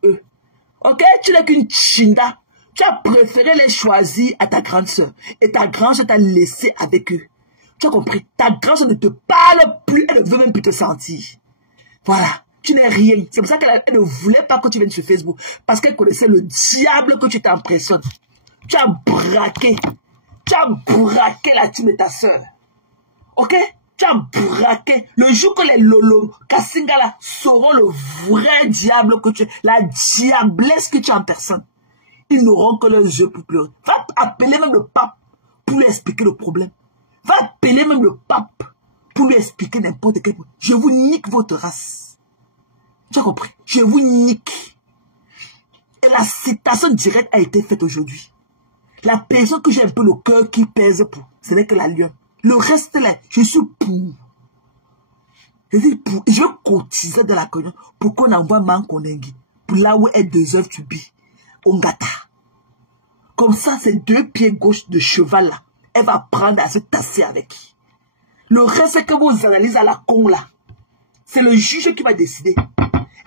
pour eux. Ok? Tu n'es qu'une chinda. Tu as préféré les choisir à ta grande soeur. Et ta grande soeur t'a laissé avec eux. Tu as compris? Ta grande soeur ne te parle plus. Elle ne veut même plus te sentir. Voilà. Tu n'es rien. C'est pour ça qu'elle ne voulait pas que tu viennes sur Facebook. Parce qu'elle connaissait le diable que tu t'impressionnes. Tu as braqué. Tu as braqué la team de ta soeur. Ok? Tu as braqué. Le jour que les Lolo Kasingala sauront le vrai diable que tu es, la diablesse que tu es en personne, ils n'auront que leurs yeux pour pleurer. Va appeler même le pape pour lui expliquer le problème. Va appeler même le pape pour lui expliquer n'importe quel problème. Je vous nique votre race. Tu as compris? Je vous nique. Et la citation directe a été faite aujourd'hui. La personne que j'ai un peu le cœur qui pèse pour, ce n'est que la lionne. Le reste là, je suis pour. Je dis pour. Je vais cotiser dans la cognon pour qu'on envoie Mankonengi. Pour là où est 2 heures tu bis. Ongata. Comme ça, ces 2 pieds gauche de cheval là, elle va prendre à se tasser avec. Le reste que vous analysez à la con là, c'est le juge qui va décider.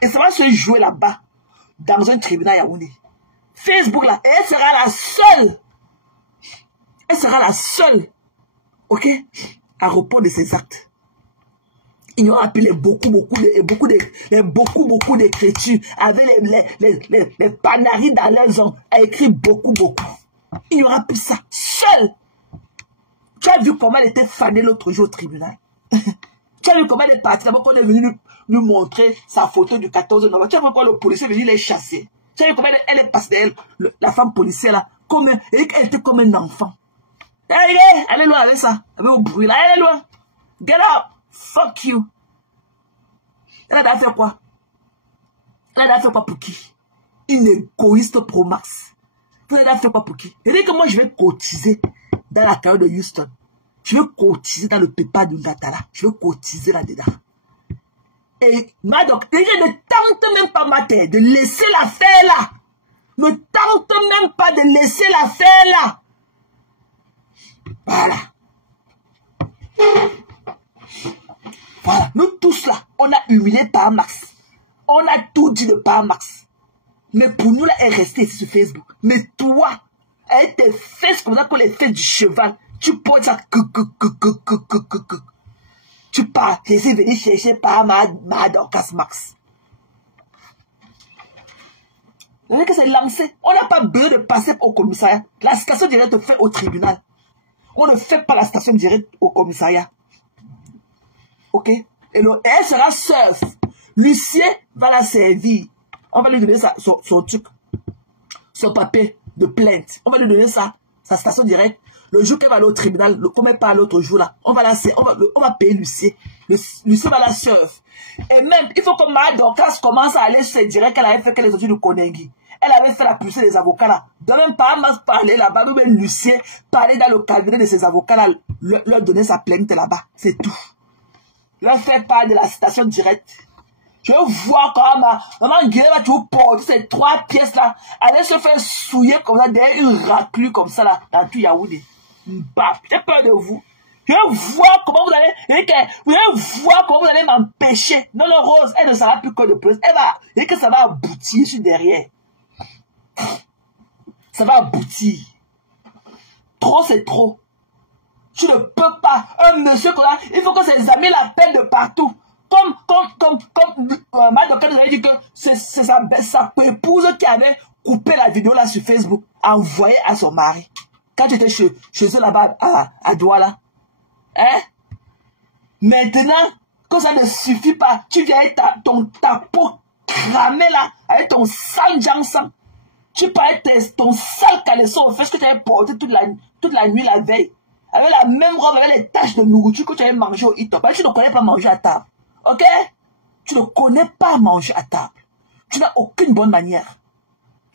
Et ça va se jouer là-bas, dans un tribunal Yaoundé. Facebook là, elle sera la seule. Elle sera la seule. Ok? À repos de ses actes. Il y aura plus beaucoup d'écritures avec les panaris dans leurs ongles, a écrit beaucoup. Il n'y aura plus ça. Seul. Tu as vu comment elle était fanée l'autre jour au tribunal. Tu as vu comment elle est partie. D'abord qu'on est venu nous montrer sa photo du 14 novembre. Tu as vu comment le policier est venu les chasser. Tu as vu comment elle est passée, la femme policière là, elle était comme un enfant. Elle est loin avec ça. Avec au bruit là, elle est loin. Get up. Fuck you. Elle a fait quoi? Elle a fait quoi pour qui? Une égoïste pro max. Elle a fait quoi pour qui? Elle dit que moi je vais cotiser dans la carrière de Houston. Je vais cotiser dans le pépa de Ngatala. Je vais cotiser là-dedans. Et Madok, ne tente même pas ma tête de laisser l'affaire là. Ne tente même pas de laisser l'affaire là. Voilà. Voilà. Nous tous là, on a humilié par Max. On a tout dit de par Max. Mais pour nous là, elle est restée ici sur Facebook. Mais toi, avec tes fesses comme ça, comme les fesses du cheval, tu portes ça. Tu pars, je suis venu chercher par ma Dorcas Max. Vous que c'est lancé. On n'a pas besoin de passer au commissariat. La station directe fait au tribunal. On ne fait pas la station directe au commissariat. Ok? Et elle sera seule. Lucien va la servir. On va lui donner son truc. Son papier de plainte. On va lui donner ça. Sa station directe. Le jour qu'elle va aller au tribunal, comme elle part l'autre jour là, on va payer Lucien. Lucien va la surf. Et même, il faut que ma Dorcas commence à aller se dire qu'elle avait fait que les autres nous connaissent. Elle avait fait la poussée des avocats là. De même pas parler là-bas, même Lucien parler dans le cabinet de ses avocats là, leur donner sa plainte là-bas. C'est tout. Leur faire part de la citation directe. Je vois quand maman Guillaume va toujours porter ces 3 pièces là. Elle se faire souiller comme ça, derrière une raclure comme ça là, dans tout Yaoundé. J'ai peur de vous. Je vois comment vous allez m'empêcher. Non, le Rose, elle ne sera plus que de plus. Et que ça va aboutir sur derrière. Ça va aboutir. Trop, c'est trop. Tu ne peux pas. Un monsieur comme ça, il faut que ses amis l'appellent de partout. Comme Madame nous avait dit que c'est sa épouse qui avait coupé la vidéo là sur Facebook, envoyée à son mari. Quand tu étais chez eux là-bas à Douala. Hein? Maintenant, que ça ne suffit pas, tu viens avec ta peau cramée là, avec ton sale sang. Tu peux avec ton sale caleçon au fait que tu avais porté toute la nuit la veille. Avec la même robe, avec les taches de nourriture que tu avais mangé au hit-top. Tu ne connais pas manger à table. Ok? Tu ne connais pas manger à table. Tu n'as aucune bonne manière.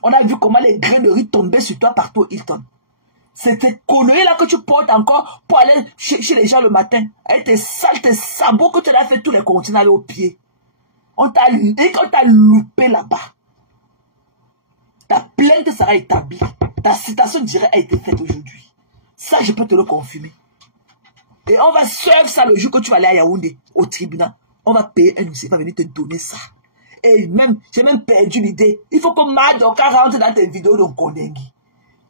On a vu comment les grains de riz tombaient sur toi partout au Hilton. C'est ces conneries-là que tu portes encore pour aller chez les gens le matin. Avec tes sabots que tu as fait tous les continents aller au pied. On t'a loupé là-bas. Ta plainte sera établie. Ta citation directe a été faite aujourd'hui. Ça, je peux te le confirmer. Et on va suivre ça le jour que tu vas aller à Yaoundé, au tribunal. On va payer un huissier, il va venir te donner ça. Et même, j'ai même perdu l'idée. Il faut que Madoka rentre dans tes vidéos de Kondengi.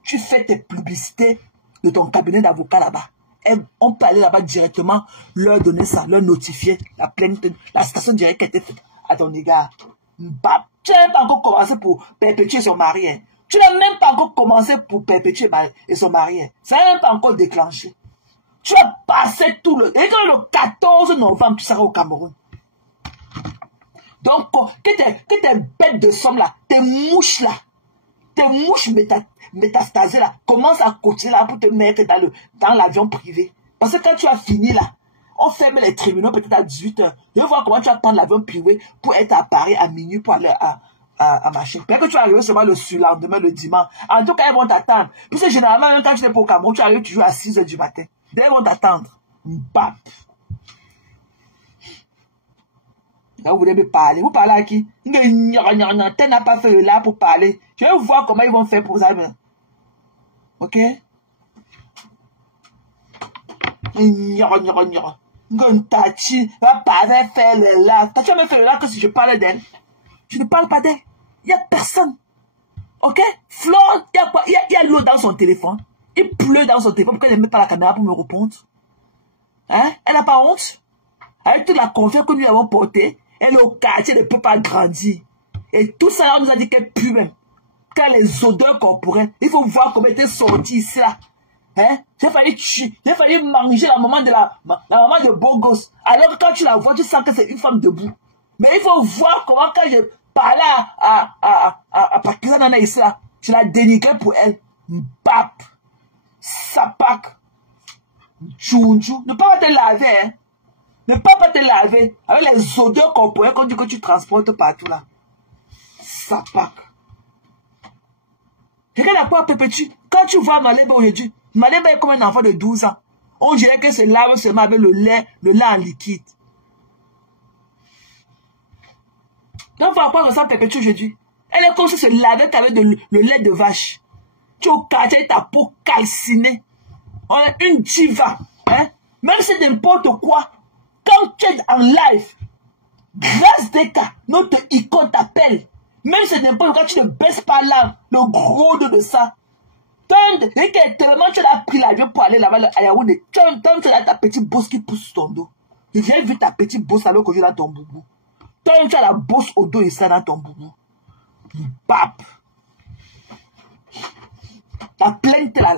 Tu fais tes publicités de ton cabinet d'avocat là-bas. On peut aller là-bas directement, leur donner ça, leur notifier la plainte, la station directe qui a été faite à ton égard. Bah, tu n'as même pas encore commencé pour perpétuer son mari. Hein. Tu n'as même pas encore commencé pour perpétuer son mari. Hein. Ça n'a même pas encore déclenché. Tu as passé tout le... Et que le 14 novembre, tu seras au Cameroun. Donc, que tes bêtes de somme là, tes mouches métastasées là, commencent à cotiser là pour te mettre dans l'avion privé. Parce que quand tu as fini là, on ferme les tribunaux peut-être à 18 h. Je veux voir comment tu vas prendre l'avion privé pour être à Paris à minuit pour aller à machin. Peut-être que tu vas arriver seulement le surlendemain, le dimanche. En tout cas, ils vont t'attendre. Puisque généralement, même quand tu es pour Cameroun, tu arrives toujours à 6 h du matin. Ils vont t'attendre. Bap. Vous voulez me parler. Vous parlez à qui? Tu n'as pas fait le là pour parler. Je vais voir comment ils vont faire pour ça. Ok? Tati va pas faire le là. Tati va me faire le là que si je parle d'elle. Je ne parle pas d'elle. Il n'y a personne. Ok? Flore, il y a l'eau dans son téléphone. Il pleut dans son téléphone. Pourquoi elle ne met pas la caméra pour me répondre? Hein? Elle n'a pas honte? Avec toute la confiance que nous avons portée, elle est au quartier, elle ne peut pas grandir. Et tout ça, on nous a dit qu'elle pue même. Quand les odeurs corporelles, il faut voir comment elle était sortie ici là. Hein? J'ai failli manger la maman de beau gosse. Alors que quand tu la vois, tu sens que c'est une femme debout. Mais il faut voir comment quand je parlais à Pakistan Nana ici là, je la dénigrais pour elle. Bap. Sapak. Tchounjou. Ne pas te laver, hein. Ne pas te laver avec les odeurs corporelles qu'on dit que tu transportes partout là. Sapak. Regarde à quoi perpétue. Quand tu vois Maléba aujourd'hui, Maléba est comme un enfant de 12 ans. On dirait que c'est lave seulement avec le lait en liquide. Donc voilà quoi ressemble perpétue aujourd'hui. Elle est comme si se lavait avec le lait de vache. Tu es au quartier, ta peau calcinée. On est une diva. Hein? Même si n'importe quoi. Quand tu es en live, grâce des cas, notre icône t'appelle. Même si n'importe quoi, tu ne baisses pas là, le gros dos de ça. Et que tellement tu as pris l'avion pour aller là-bas à Yaoundé, tu as ta petite bosse qui pousse sur ton dos. J'ai vu ta petite bosse alors que je suis dans ton boubou. Tu as la bosse au dos et ça dans ton boubou. Bap. La plainte là,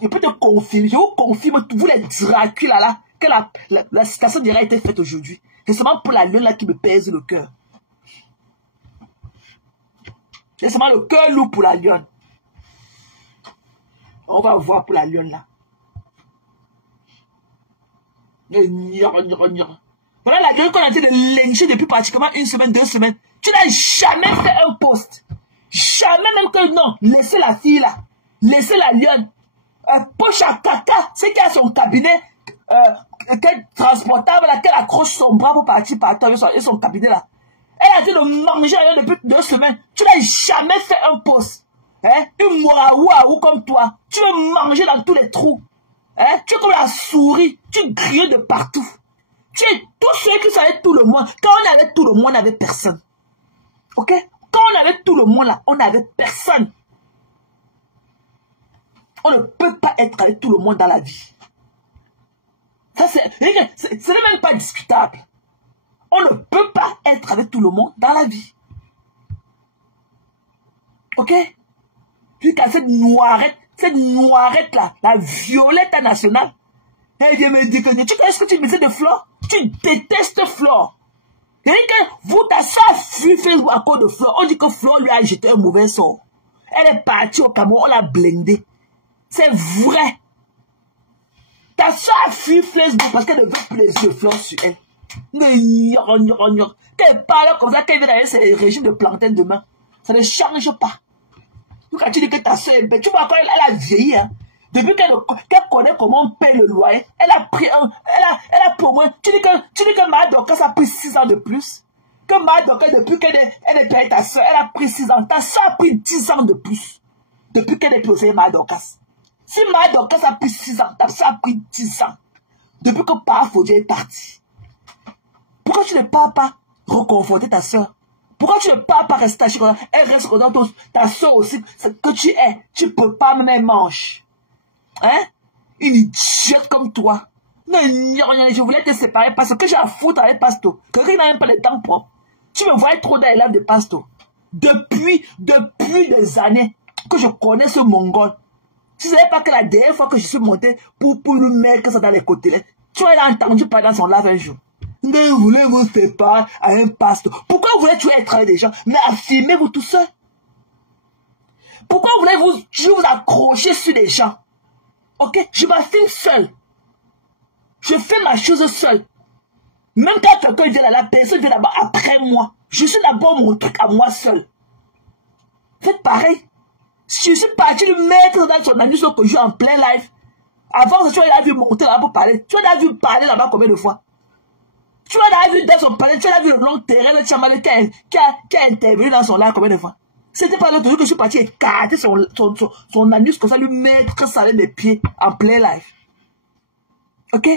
je peux te confirmer, je vous confirme, vous les Dracula là, que la citation dirait a été faite aujourd'hui. C'est seulement pour la lionne là qui me pèse le cœur. C'est seulement le cœur lourd pour la lionne. On va voir pour la lionne là. Voilà la lionne qu'on a dit de lyncher depuis pratiquement une semaine, 2 semaines. Tu n'as jamais fait un post. Jamais même que non. Laissez la fille là. Laissez la lionne. Poche à caca. C'est qui a son cabinet transportable là, qu'elle accroche son bras pour partir partout et son cabinet là. Elle a dit de manger depuis 2 semaines. Tu n'as jamais fait un post. Hein? Une mouraouaou comme toi. Tu veux manger dans tous les trous. Hein? Tu es comme la souris. Tu grilles de partout. Tu es tous ceux qui sont avec tout le monde. Quand on avait tout le monde, on n'avait personne. Ok? Quand on avait tout le monde là, on n'avait personne. On ne peut pas être avec tout le monde dans la vie. Ça, ce n'est même pas discutable. On ne peut pas être avec tout le monde dans la vie. Ok? Puis quand cette noirette là, la violette nationale, elle vient me dire que tu connais ce que tu me disais de Flore? Tu détestes Flore. Et que vous, ta soeur fui Facebook à cause de Flore. On dit que Flore lui a jeté un mauvais sort. Elle est partie au Cameroun, on l'a blindée. C'est vrai. Ta soeur fui Facebook parce qu'elle ne veut plus les yeux de Flore sur elle. Qu'elle parle comme ça, qu'elle vient avec ses régimes de plantain demain. Ça ne change pas. Quand tu dis que ta soeur est belle, tu vois quand elle a vieilli, hein. Depuis qu'elle connaît comment on paye le loyer, elle a pris au moins, tu dis que Madoka a pris 6 ans de plus. Que Madoka, depuis qu'elle est payée ta soeur, elle a pris 6 ans. Ta soeur a pris 10 ans de plus. Depuis qu'elle est posée Madoka. Si Madoka a pris 6 ans, ta soeur a pris 10 ans. Depuis que Parafodja est parti. Pourquoi tu ne pars pas reconforter ta soeur? Pourquoi tu ne pars pas rester chez toi? Elle reste dans ta soeur aussi, que tu es. Tu ne peux pas même un manche. Hein? Une idiote comme toi. Non, je voulais te séparer parce que j'ai à foutre avec Pasto. Quelqu'un n'a même pas les dents propres. Tu me voyais trop dans les laves de Pasto. Depuis des années que je connais ce Mongol. Tu ne savais pas que la dernière fois que je suis monté pour lui mettre ça dans les côtés, tu as entendu parler dans son lave un jour. Mais vous voulez vous séparer à un pasteur. Pourquoi vous voulez tuer et travailler des gens? Mais affirmez-vous tout seul. Pourquoi voulez-vous vous accrocher sur des gens? Ok, je m'affirme seul. Je fais ma chose seul. Même quand quelqu'un vient là, la personne vient d'abord après moi. Je suis d'abord mon truc à moi seul. Faites pareil. Si je suis parti lui mettre dans son anus que je joue en plein live. Avant, tu as vu monter là pour parler. Tu as vu parler là-bas combien de fois? Tu as vu dans son palais, tu as vu le long terrain de Tchamalé qui a intervenu dans son live combien de fois? C'était pas l'autre jour que je suis parti écarter son anus comme ça, lui mettre ça avec mes pieds en plein live. Ok?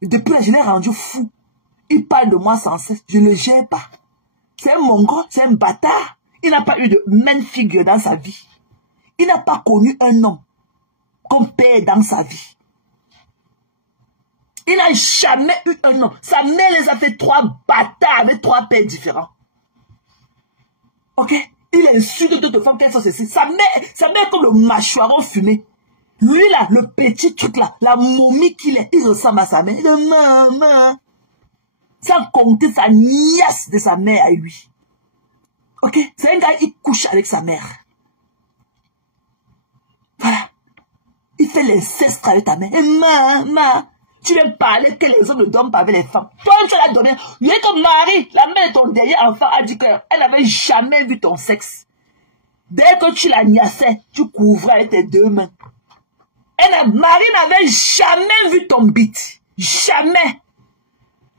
Depuis là, je l'ai rendu fou. Il parle de moi sans cesse. Je ne le gère pas. C'est un mongol, c'est un bâtard. Il n'a pas eu de main figure dans sa vie. Il n'a pas connu un homme comme père dans sa vie. Il n'a jamais eu un homme. Sa mère les a fait 3 bâtards avec 3 pères différents. Ok? Il insulte toutes les femmes qu'elles sont ceci. Sa mère est comme le mâchoiron fumé. Lui là, le petit truc là, la momie qu'il est, il ressemble à sa mère. Maman. Sans compter sa niace de sa mère à lui. Ok? C'est un gars, il couche avec sa mère. Voilà. Il fait l'inceste avec ta mère. Et maman, tu viens parler que les hommes ne dorment pas avec les femmes. Toi, tu l'as donné. Il est comme Marie, la mère de ton dernier enfant, a dit qu'elle n'avait jamais vu ton sexe. Dès que tu la niassais, tu couvrais avec tes 2 mains. Marie n'avait jamais vu ton bite. Jamais.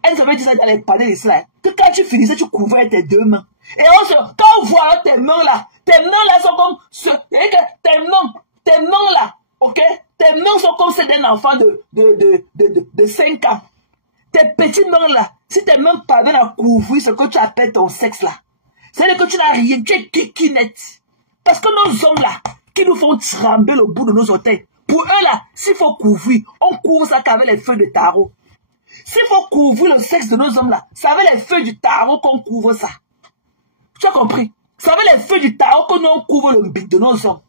Elle nous avait dit ça dans les panneaux d'Israël. Que quand tu finissais, tu couvrais avec tes 2 mains. Et quand on voit tes mains là sont comme tes mains là, ok? Tes mains sont comme celles d'un enfant de 5 ans. Tes petites mains là, si tes mains parviennent à couvrir ce que tu appelles ton sexe là, c'est-à-dire que tu n'as rien, tu es kikinette. Parce que nos hommes là, qui nous font trembler le bout de nos orteils, pour eux là, s'il faut couvrir, on couvre ça qu'avec les feuilles de tarot. S'il faut couvrir le sexe de nos hommes là, c'est avec les feuilles du tarot qu'on couvre ça. Tu as compris? C'est avec les feuilles du tarot que nous on couvre le bit de nos hommes.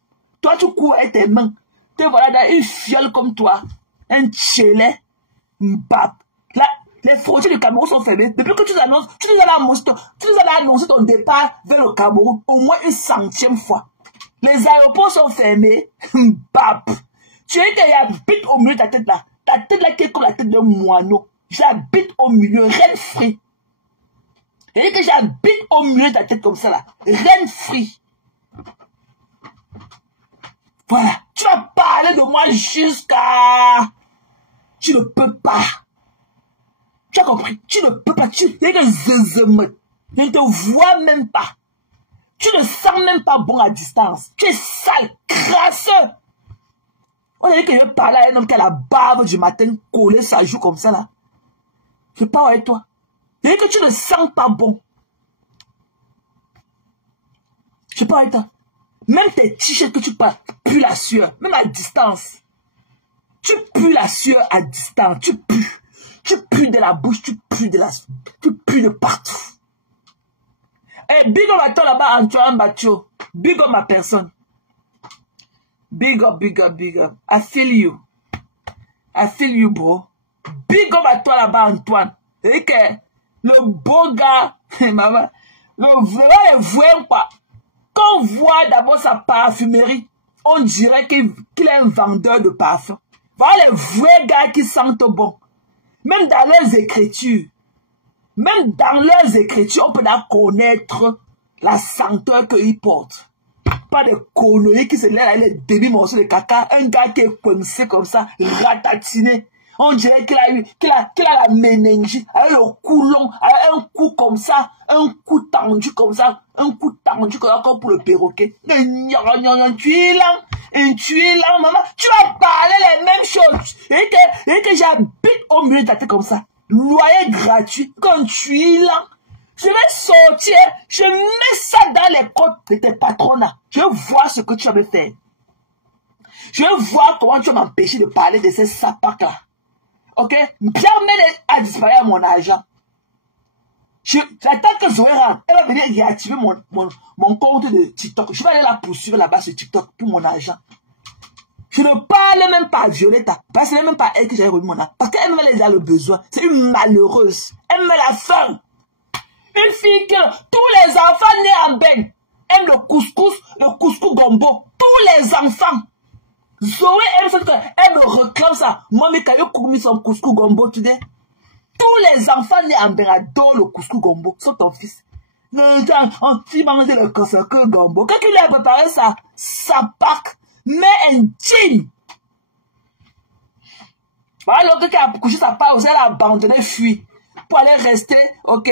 Toi, tu couvres avec tes mains. Te voilà dans une fiole comme toi. Un tchélet. Mbap. Là, les frontières du Cameroun sont fermées. Depuis que tu nous as annoncé ton départ vers le Cameroun au moins une 100e fois. Les aéroports sont fermés. Mbap. Tu es qu'il habite au milieu de ta tête là. Ta tête là qui est comme la tête d'un moineau. J'habite au milieu, reine free. Et que j'habite au milieu de ta tête comme ça là. Reine free. Voilà. Tu vas parler de moi jusqu'à... Tu ne peux pas. Tu as compris? Tu ne peux pas. Je ne te vois même pas. Tu ne sens même pas bon à distance. Tu es sale, crasseux. On a dit que je parlais à un homme qui a la barbe du matin collée sa joue comme ça là. Je parle avec toi. Je dis que tu ne sens pas bon. Je parle avec toi. Même tes t-shirts que tu parles, pues la sueur, même à distance. Tu pues la sueur à distance, tu pues. Tu pues de la bouche, tu pues de partout. Et big up à toi là-bas, Antoine Batio. Big up ma personne. Big up, big up, big up. I feel you. I feel you, bro. Big up à toi là-bas, Antoine. Et que le beau gars, maman, le vrai, quoi. Quand on voit d'abord sa parfumerie, on dirait qu'il est un vendeur de parfum. Voilà les vrais gars qui sentent bon. Même dans leurs écritures. Même dans leurs écritures, on peut la connaître la senteur qu'ils portent. Pas de conneries qui se lèvent avec les demi-morceaux de caca. Un gars qui est coincé comme ça, ratatiné. On dirait qu'il a la méningite, avec le cou long, avec un cou comme ça, un cou tendu comme ça, comme pour le perroquet. Tu es là, maman, tu vas parler les mêmes choses. Et que j'habite au milieu de ta tête comme ça. Loyer gratuit, quand tu es là, Je vais sortir, je mets ça dans les côtes de tes patronats. Je vois ce que tu vas me faire. Je veux voir comment tu vas m'empêcher de parler de ces sapacs-là. Ok? Permets à disparaître mon argent. J'attends que Zoé rentre. Elle va venir réactiver mon compte de TikTok. Je vais aller la poursuivre là-bas sur TikTok pour mon argent. Je ne parle même pas à Violetta. Parce que ce n'est même pas elle que j'avais remis mon argent. Parce qu'elle me a le besoin. C'est une malheureuse. Elle me la faim. Une fille que tous les enfants nés en Ben aiment le couscous gombo. Tous les enfants. Zoé, elle me réclame ça. Mommy, can you cook me some couscous gombo today? Tous les enfants nés en Ben adorent le couscous gombo. Sauf ton fils. Tu manges le couscous gombo. Quand il a préparé ça, ça pack. Mais un jean. Voilà l'autre qui a couché sa part, elle a abandonné, fui. Pour aller rester, ok?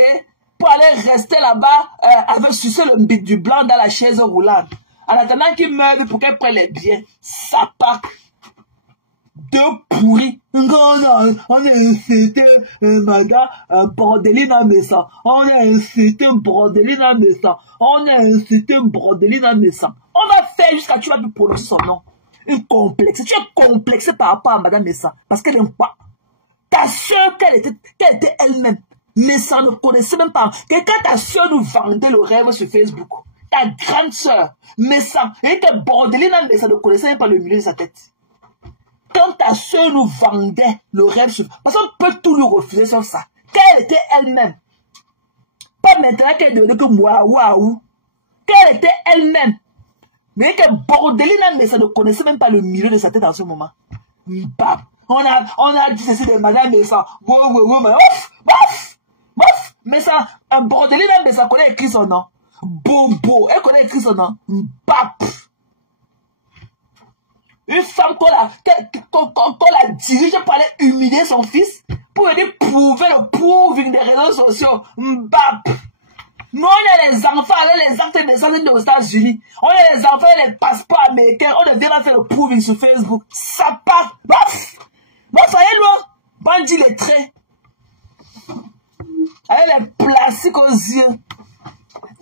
Pour aller rester là-bas, avec sucer le bit du blanc dans la chaise roulante. En attendant qu'il meure pour qu'elle prenne les biens. Ça pack. Deux pourris. On a insulté, madame, Bordelina Messa. On a insulté Bordelina Messa. On a insulté Bordelina Messa. On va faire jusqu'à tu vas plus prononcer son nom. Une complexe. Tu es complexé par rapport à madame Messa. Parce qu'elle n'aime pas. Ta soeur, qu'elle était elle-même. Messa ne connaissait même pas. Que quand ta soeur nous vendait le rêve sur Facebook. Ta grande soeur, Messa, et que Bordelina Messa ne connaissait même pas le milieu de sa tête. Quand ta soeur nous vendait le rêve sur... Parce qu'on peut tout lui refuser sur ça. Qu'elle était elle-même. Pas maintenant qu'elle est devenue que waouh. Qu'elle était elle-même. Mais que Bordelina Messa ne connaissait même pas le milieu de sa tête en ce moment. Bap. On a dit ceci de madame Messa. Mais ouf. Messa, un Bordelina Messa connaît écrit son nom. Bobo, elle connaît écrit son nom. Bap. Une femme qu'on la dirige pour aller humilier son fils, pour aller prouver le proving des réseaux sociaux. Bap. Nous, on a les enfants, les actes de naissance aux États-Unis. On a les enfants, les passeports américains. On devient faire le proving sur Facebook. Ça part. Baf. Ça y est, loin. Bandit les traits. Avec les plastiques aux yeux.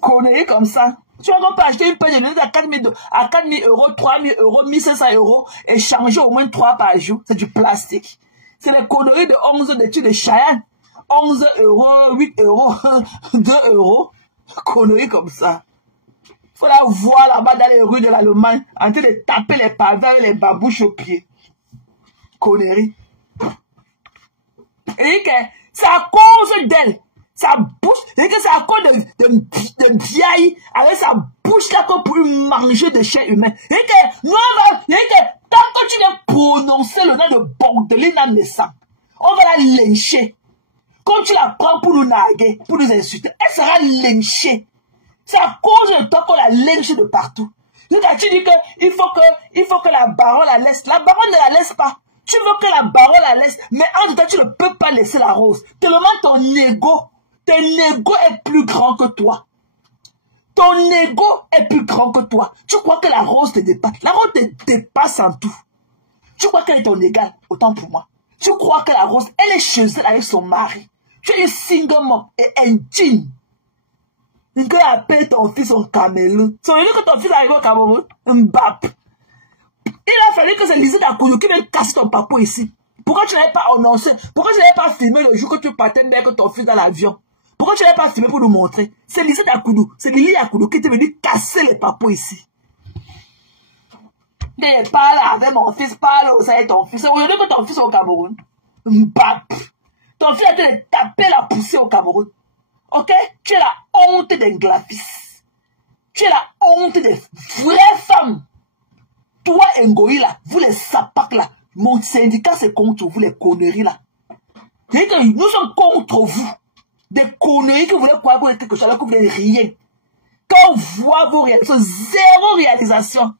Conneries comme ça. Tu vas pas acheter une paire de lunettes à 4 000 €, 3 000 €, 1 500 € et changer au moins 3 par jour. C'est du plastique. C'est les conneries de 11 d'études de Cheyenne. 11 €, 8 €, 2 €. Conneries comme ça. Il faut la voir là-bas dans les rues de l'Allemagne en train de taper les pavés avec les babouches aux pieds. Conneries. Et que c'est à cause d'elle. Sa bouche, et que c'est à cause de vieille avec sa bouche là qu'on peut manger de chair humaine. Et que nous, tant que tu viens prononcer le nom de Bordelina Messa, on va la lyncher. Quand tu la prends pour nous narguer, pour nous insulter, elle sera lynchée. C'est à cause de toi qu'on la lynche de partout. Donc, tu dis qu'il faut que la baronne la laisse. La baronne ne la laisse pas. Tu veux que la baronne la laisse, mais en tout cas, tu ne peux pas laisser la rose. Tellement ton ego est plus grand que toi. Ton ego est plus grand que toi. Tu crois que la rose te dépasse. La rose te dépasse en tout. Tu crois qu'elle est ton égale, autant pour moi. Tu crois que la rose, elle est chez elle avec son mari. Tu es single mom et indigne. Il a appelé ton fils au Cameroun. C'est vrai que ton fils arrive au Cameroun. Mbap. Il a fallu que c'est Lizzie Dakoudou qui vienne casser ton papa ici. Pourquoi tu n'avais pas annoncé? Pourquoi tu n'avais pas filmé le jour que tu partais avec ton fils dans l'avion? Pourquoi tu n'avais pas filmé pour nous montrer? C'est Lizzie Dakoudou. C'est Lily Dakoudou qui était venu casser les papas ici. Parle avec mon fils, parle aussi avec ton fils. C'est aujourd'hui que ton fils est au Cameroun. Mbap. Ton fils a été de taper la poussée au Cameroun. Ok? Tu es la honte des glafis. Tu es la honte des vraies femmes. Toi, Ngoï, là, vous les sapacs, là, mon syndicat, c'est contre vous, les conneries, là. Nous sommes contre vous. Des conneries que vous voulez croire que vous êtes quelque chose, alors que vous n'êtes rien. Quand on voit vos réalisations, zéro réalisation.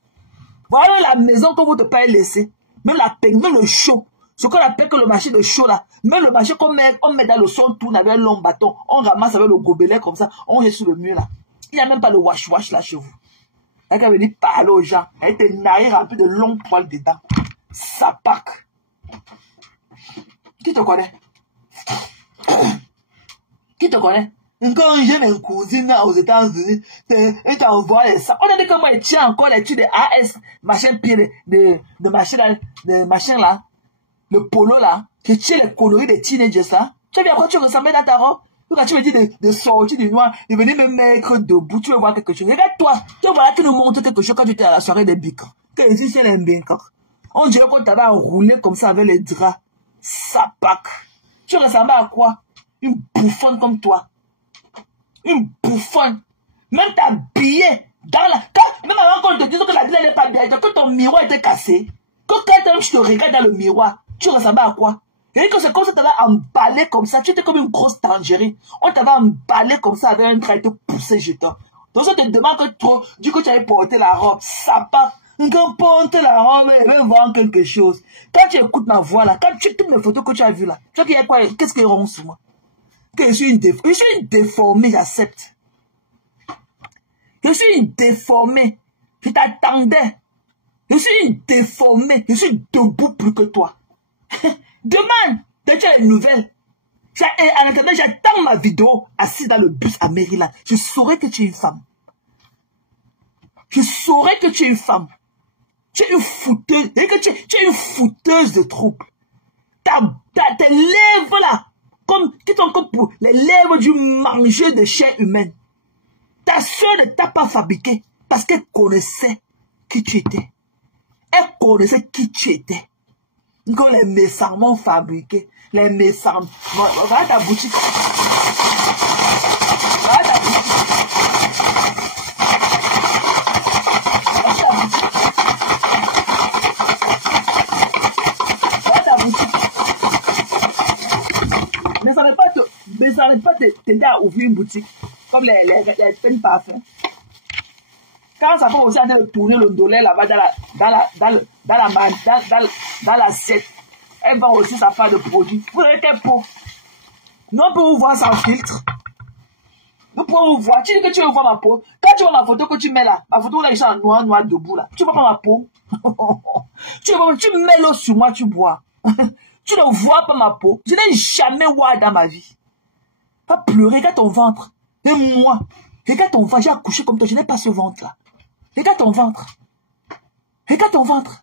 Voilà la maison que votre père a laissée. Même la peine, même le show. Ce qu'on appelle que le marché de show, là. Même le marché qu'on met dans le son, tourne avec un long bâton. On ramasse avec le gobelet comme ça. On est sur le mur, là. Il n'y a même pas de wash-wash, là, chez vous. Elle a venu parler aux gens. Elle était naïe remplie de longs poils dedans. Sapac. Qui te connaît? Qui te connaît? Quand j'ai mes cousines aux États-Unis, et t'envoies les sacs. On a dit que moi, il tient encore les trucs de AS, machin pire, de machin là, le polo là, qui tient les coloris des teenagers, ça. Tu vois à quoi tu ressembles dans ta robe? Quand tu me dis de sortir du noir, de venir me mettre debout, tu veux voir quelque chose. Regarde-toi, tu vois, tu nous montres quelque chose quand tu étais à la soirée des bics. Que ici, c'est les bics. On dirait qu'on t'avait enroulé comme ça avec les draps. Sapac. Tu ressembles à quoi? Une bouffonne comme toi. Une bouffonne. Même t'habillé dans la... Même avant qu'on te dise que la vie n'est pas bien, que ton miroir était cassé, que quand je te regarde dans le miroir, tu ressembles à quoi? Et que c'est comme ça, tu t'avais emballé comme ça, tu étais comme une grosse tangerine. On t'avait emballé comme ça avec un trait de poussé jetant. Donc ça te demande que toi, du coup tu avais porté la robe, ça part. Quand porte la robe, elle veut voir quelque chose. Quand tu écoutes ma voix là, quand tu toutes les photos que tu as vues là, tu vois qu'il y a quoi? Qu'est-ce qui est rond sur moi? Que je suis une déformée, j'accepte. Je suis une déformée. Je t'attendais. Je suis une déformée. Je suis debout plus que toi. Demain, dès que tu as les nouvelles, en attendant, j'attends ma vidéo assise dans le bus à Maryland. Je saurais que tu es une femme. Je saurais que tu es une femme. Tu es une fouteuse. Et que tu es une fouteuse de troubles. Tes lèvres là, qui sont comme pour les lèvres du mangeur de chair humaine. Ta soeur ne t'a pas fabriqué parce qu'elle connaissait qui tu étais. Elle connaissait qui tu étais. Quand les méchants m'ont fabriqué, les méchants... Va à ta boutique. Va à ta boutique. Va à ta boutique. Mais ça n'est pas t'aider à ouvrir une boutique comme les peines parfums. Quand ça peut aussi aller tourner le dollar là-bas dans l'assiette, elle va aussi sa part de produit. Vous avez quelle peau? Nous on peut vous voir sans filtre. Nous pouvons vous voir. Tu dis que tu veux voir ma peau. Quand tu vois ma photo que tu mets là, ma photo là, je suis en noir debout là. Tu vois pas ma peau? Tu mets l'eau sur moi, tu bois. Tu ne vois pas ma peau. Je n'ai jamais voir dans ma vie. Pas pleurer, regarde ton ventre. Et moi, regarde ton ventre, j'ai accouché comme toi, je n'ai pas ce ventre là. Regarde ton ventre. Regarde ton ventre.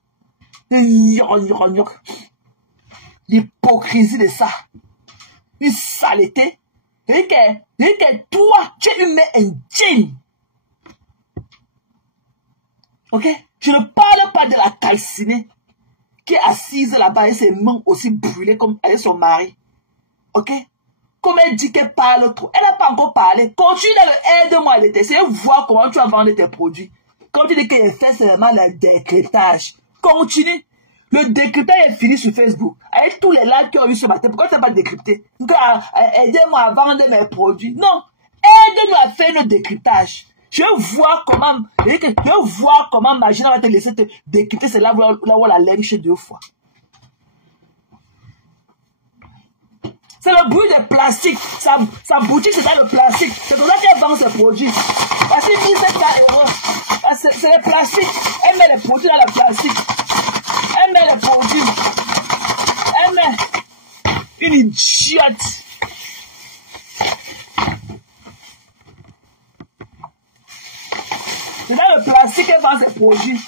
L'hypocrisie de ça. Une saleté. Regarde, toi, tu es une mère indigne. Ok? Je ne parle pas de la calcinée qui est assise là-bas et ses mains aussi brûlées comme elle est son mari. Ok? Comme elle dit qu'elle parle trop. Elle n'a pas encore parlé. Continue dans le aide-moi de t'essayer de voir comment tu vas vendre tes produits. Quand tu dis qu'elle fait seulement le décryptage. Continue. Le décryptage est fini sur Facebook. Avec tous les likes qu'il y a eu ce matin, pourquoi tu n'as pas décrypté? Aidez-moi à vendre mes produits. Non. Aide-nous à faire le décryptage. Je veux voir comment Magina va te laisser te décrypter. C'est là où on la lèche 2 fois. C'est le bruit des plastiques. Sa boutique, c'est pas le plastique. C'est pour ça qu'elle vend ses produits. Parce que 1700 €. C'est le plastique. Elle met les produits dans le plastique. Elle met les produits. Elle met une idiote. C'est dans le plastique qu'elle vend ses produits.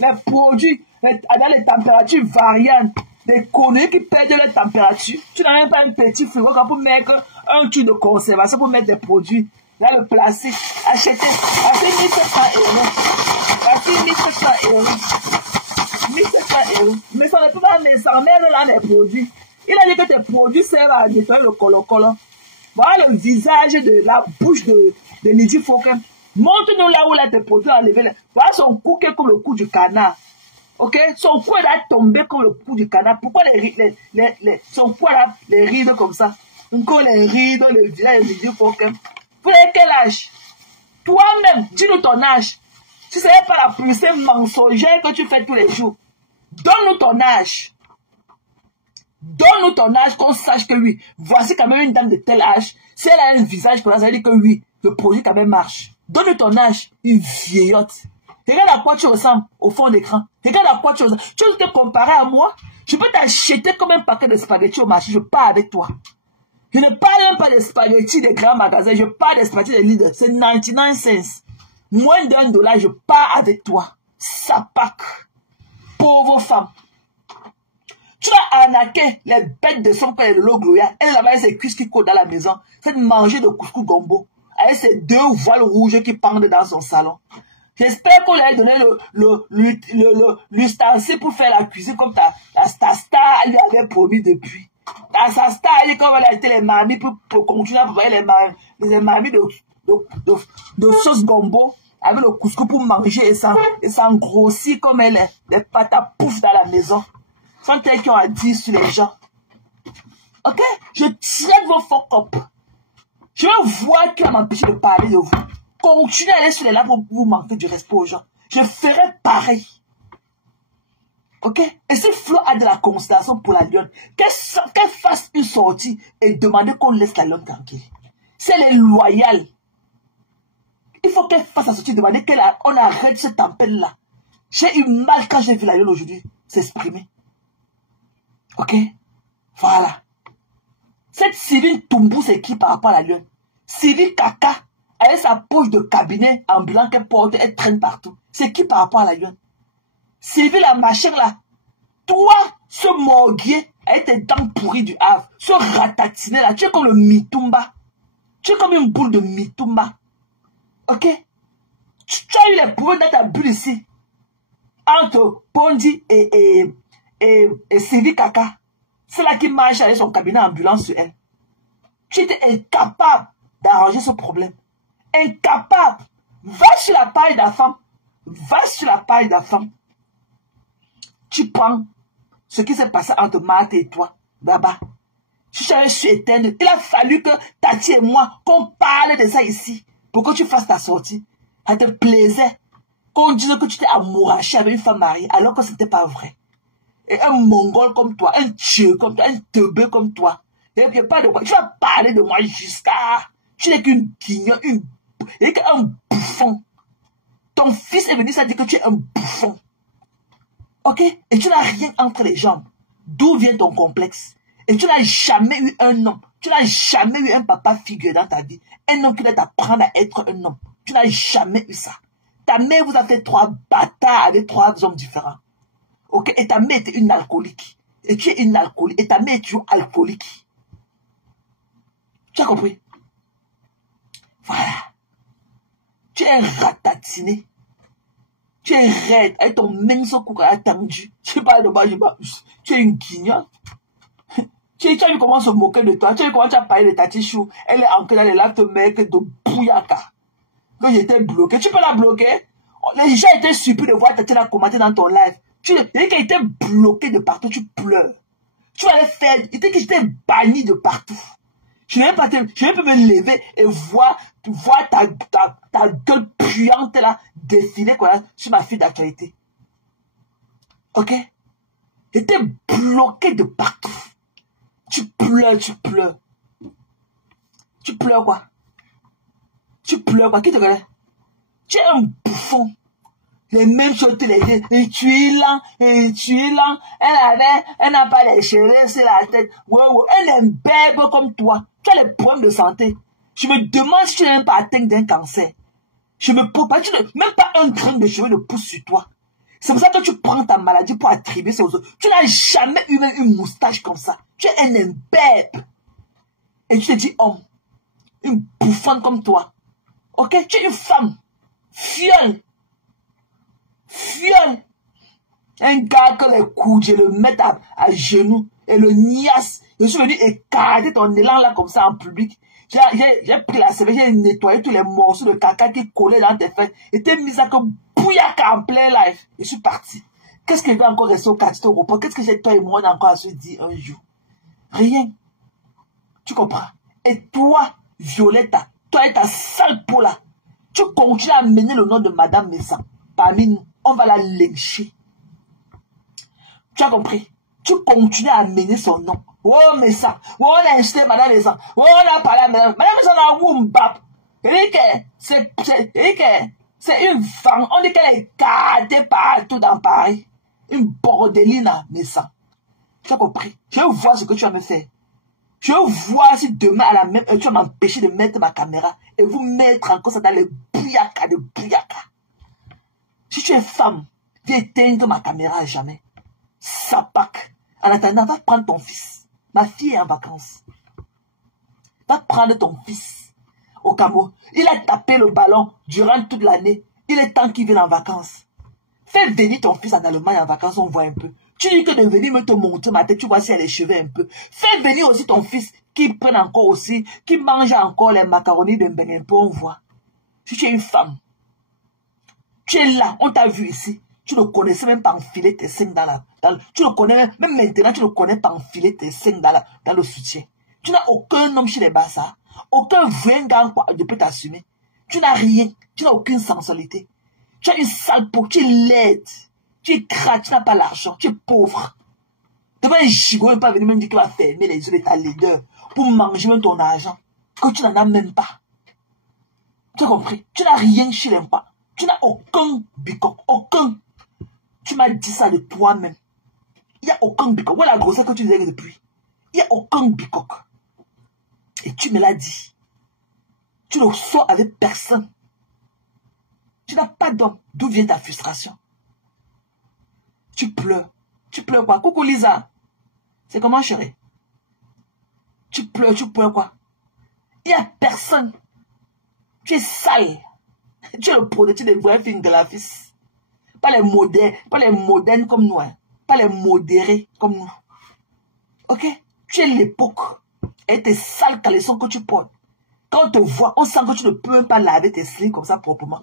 Les produits dans les températures variantes. Des conneries qui perdent leur température. Tu n'as même pas un petit frigo pour mettre un truc de conservation pour mettre des produits. Là, le plastique. Achetez 1700 €. Achetez 1700 €. 1700 €. Mais ça ne peut pas mettre ça. Même là, les produits. Il a dit que tes produits servent à nettoyer le colo-colo. Voilà le visage de la bouche de Lydie Fauquin. Montre-nous là où là tes produits ont levé. Voilà son cou qui est comme le cou du canard. Ok, son cou a tombé comme le cou du canard. Pourquoi son cou a les rides comme ça? Encore les rides, le visage, les yeux Fauquin. Vous avez quel âge? Toi-même, dis-nous ton âge. Si ce n'est pas la poussée mensongère que tu fais tous les jours, donne-nous ton âge. Donne-nous ton âge, qu'on sache que oui, voici quand même une dame de tel âge. Si elle a un visage comme ça, ça veut dire que oui, le produit quand même marche. Donne-nous ton âge, une vieillotte. Regarde à quoi tu ressembles au fond d'écran. Regarde à quoi tu ressembles. Tu veux te comparer à moi? Je peux t'acheter comme un paquet de spaghettis au marché. Je pars avec toi. Je ne parle même pas des spaghettis des grands magasins. Je parle des spaghettis des leaders. C'est 99 cents. Moins d'$1, je pars avec toi. Sapac. Pauvre femme. Tu as arnaqué les bêtes de son père et de l'eau Gloria. Elle là-bas avec ses cuisses qui courent dans la maison. C'est de manger de couscous gombo. Avec ses 2 voiles rouges qui pendent dans son salon. J'espère qu'on lui a donné l'ustensile pour faire la cuisine comme ta star lui avait promis depuis. Sa star, elle dit qu'on va acheter les mamies pour continuer à préparer les mamies de sauce gombo avec le couscous pour manger et s'engrossir comme elle est. Des pâtes à pouf dans la maison. Sans tel qui ont à dire sur les gens. Ok? Je tiens vos fuck up. Je veux voir qui va m'empêcher de parler de vous. Continuez à aller sur les lacs pour vous manquer du respect aux gens. Je ferai pareil. Ok? Et si Flo a de la considération pour la lionne, qu'elle fasse une sortie et demander qu'on laisse la lionne tranquille. Si elle est loyale, il faut qu'elle fasse la sortie et demander qu'on arrête ce tempête-là. J'ai eu mal quand j'ai vu la lionne aujourd'hui s'exprimer. Ok? Voilà. Cette Sylvie Toumbou, c'est qui par rapport à la lionne? Sylvie Kaka, avec sa poche de cabinet en blanc qu'elle porte, elle traîne partout. C'est qui par rapport à la lionne? Sylvie la machin là. Toi, ce morguier, avec tes dents pourries du Havre, ce ratatiné là, tu es comme le mitumba. Tu es comme une boule de mitumba. Ok? Tu as eu les pouvoirs dans ta bulle ici. Entre Pondi et Sylvie Kaka. C'est là qui marche avec son cabinet ambulant sur elle. Tu étais incapable d'arranger ce problème. Incapable. Va sur la paille de la femme. Va sur la paille de la femme. Tu prends ce qui s'est passé entre Marthe et toi, là-bas. Je suis éteinte. Il a fallu que Tati et moi, qu'on parle de ça ici, pour que tu fasses ta sortie. Ça te plaisait. Qu'on dise que tu t'es amouraché avec une femme mariée, alors que ce n'était pas vrai. Et un mongol comme toi, un dieu comme toi, un teubé comme toi. Il n'y a pas de quoi. Tu vas parler de moi jusqu'à... Tu n'es qu'une guignole, et qu'un bouffon. Ton fils est venu, ça dit que tu es un bouffon. Ok? Et tu n'as rien entre les jambes. D'où vient ton complexe? Et tu n'as jamais eu un homme. Tu n'as jamais eu un papa figure dans ta vie. Un homme qui va t'apprendre à être un homme. Tu n'as jamais eu ça. Ta mère vous a fait 3 bâtards avec 3 hommes différents. Ok? Et ta mère était une alcoolique. Et tu es une alcoolique. Et ta mère est toujours alcoolique. Tu as compris? Voilà. Tu es un ratatiné. Tu es raide, avec ton mince cou attendu. Tu parles de moi, tu es une guignole. Tu as vu comment se moquer de toi. Tu as vu comment tu as parlé de Tati Chou. Elle est ancrée dans les lacs mec de Bouyaka. Quand j'étais bloqué, tu peux la bloquer. Les gens étaient surpris de voir Tati la commenter dans ton live. Tu dis qu'elle était bloquée de partout, tu pleures. Tu allais faire, il dit que j'étais banni de partout. Je n'ai pas pu me lever et voir ta gueule puante là défiler quoi, sur ma fille d'actualité. Ok? J'étais bloqué de partout. Tu pleures, tu pleures. Tu pleures quoi? Tu pleures quoi? Qui te regarde? Tu es un bouffon. Les mêmes choses tous les deux. Et tu es lent, et tu es lent. Elle n'a pas les cheveux sur la tête. Wow, elle est un bébé comme toi. Tu as les problèmes de santé. Je me demande si tu n'es pas atteint d'un cancer. Je me pose pas, même pas un grain de cheveux ne pousse sur toi. C'est pour ça que tu prends ta maladie pour attribuer ça aux autres. Tu n'as jamais eu même une moustache comme ça. Tu es un imbécile. Et tu te dis homme. Une bouffonne comme toi. Ok? Tu es une femme. Fiole. Fiole. Un gars que les coudes, je le mets à genoux. Et le niasse. Je suis venu écarter ton élan là comme ça en public. J'ai pris la serviette, j'ai nettoyé tous les morceaux de caca qui collaient dans tes fesses. Et t'es mis à comme bouillaka en plein live. Je suis parti. Qu'est-ce que je vais encore rester au quartier au repos? Qu'est-ce que j'ai toi et moi encore à se dire un jour? Rien. Tu comprends? Et toi, Violetta, toi et ta sale peau là, tu continues à mener le nom de Madame Messa. Parmi nous, on va la lyncher. Tu as compris? Tu continues à amener son nom. Oh, Messa. Oh, on a acheté Madame Messa. Oh, on a parlé à Madame Messa dans Wumbap. C'est une femme. On dit qu'elle est gardée partout dans Paris. Une bordelina, Messa. Tu as compris? Je vais voir ce que tu vas me faire. Je veux voir si demain à la même heure, tu vas m'empêcher de mettre ma caméra et vous mettre encore ça dans les bouillaka de bouillaka. Si tu es femme, tu éteins ma caméra à jamais. Sapac. En attendant, va prendre ton fils. Ma fille est en vacances. Va prendre ton fils au Cameroun. Il a tapé le ballon durant toute l'année. Il est temps qu'il vienne en vacances. Fais venir ton fils en Allemagne en vacances, on voit un peu. Tu dis que de venir me te montrer ma tête, tu vois si elle a les cheveux un peu. Fais venir aussi ton fils qui prenne encore aussi, qui mange encore les macaronis de un peu, on voit. Si tu es une femme, tu es là, on t'a vu ici. Tu ne connaissais même pas enfiler tes seins tu ne connais même maintenant, tu ne connais pas enfiler tes seins dans le soutien. Tu n'as aucun homme chez les bassards, aucun vrai gars de peut t'assumer. Tu n'as rien, tu n'as aucune sensualité. Tu as une sale peau, tu es laide, tu es crade, tu n'as pas l'argent, tu es pauvre. Demain, un gigot n'est pas venu me dire qu'il va fermer les yeux de ta laideur pour manger même ton argent, que tu n'en as même pas. Tu as compris? Tu n'as rien chez les pas. Tu n'as aucun bicoque, aucun. Tu m'as dit ça de toi-même. Il n'y a aucun bicoque. Voilà la grossesse que tu disais depuis. Il n'y a aucun bicoque. Et tu me l'as dit. Tu ne sors avec personne. Tu n'as pas d'homme. D'où vient ta frustration? Tu pleures. Tu pleures quoi? Coucou Lisa. C'est comment, chérie? Tu pleures quoi? Il n'y a personne. Tu es sale. Tu es le prototype des vrais films de la fils. Pas les modernes comme nous. Hein. Pas les modérés comme nous. Ok? Tu es l'époque. Et tes sales caleçons que tu portes. Quand on te voit, on sent que tu ne peux même pas laver tes slings comme ça proprement.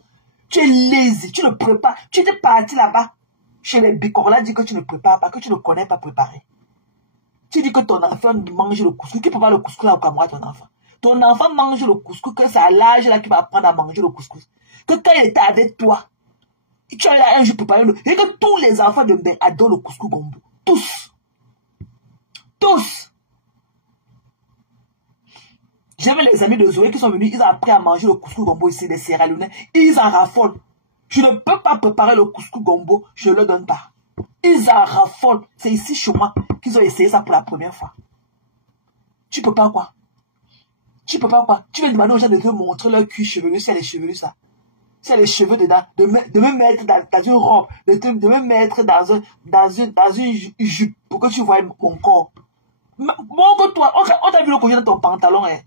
Tu es lazy. Tu ne prépares. Tu étais parti là-bas. Chez les bicoques. On a dit que tu ne prépares pas. Que tu ne connais pas préparer. Tu dis que ton enfant mange le couscous. Qui prépare le couscous là au Cameroun, ton enfant? Ton enfant mange le couscous. Que c'est à l'âge là qu'il va apprendre à manger le couscous. Que quand il était avec toi, tu as là un jour préparé le... Et que tous les enfants de Ben adorent le couscous gombo. Tous. Tous. J'avais les amis de Zoé qui sont venus, ils ont appris à manger le couscous gombo ici, les Sierra Leone. Ils en raffolent. Je ne peux pas préparer le couscous gombo, je ne le donne pas. Ils en raffolent. C'est ici chez moi qu'ils ont essayé ça pour la première fois. Tu peux pas quoi? Tu peux pas quoi? Tu vas demander aux gens de te montrer leur cuir chevelu, si elle est chevelue ça. Si elle a les cheveux dedans, de me mettre dans une robe, de me mettre dans une jupe pour que tu vois mon corps. Bon que toi, on t'a vu le collier dans ton pantalon, hein.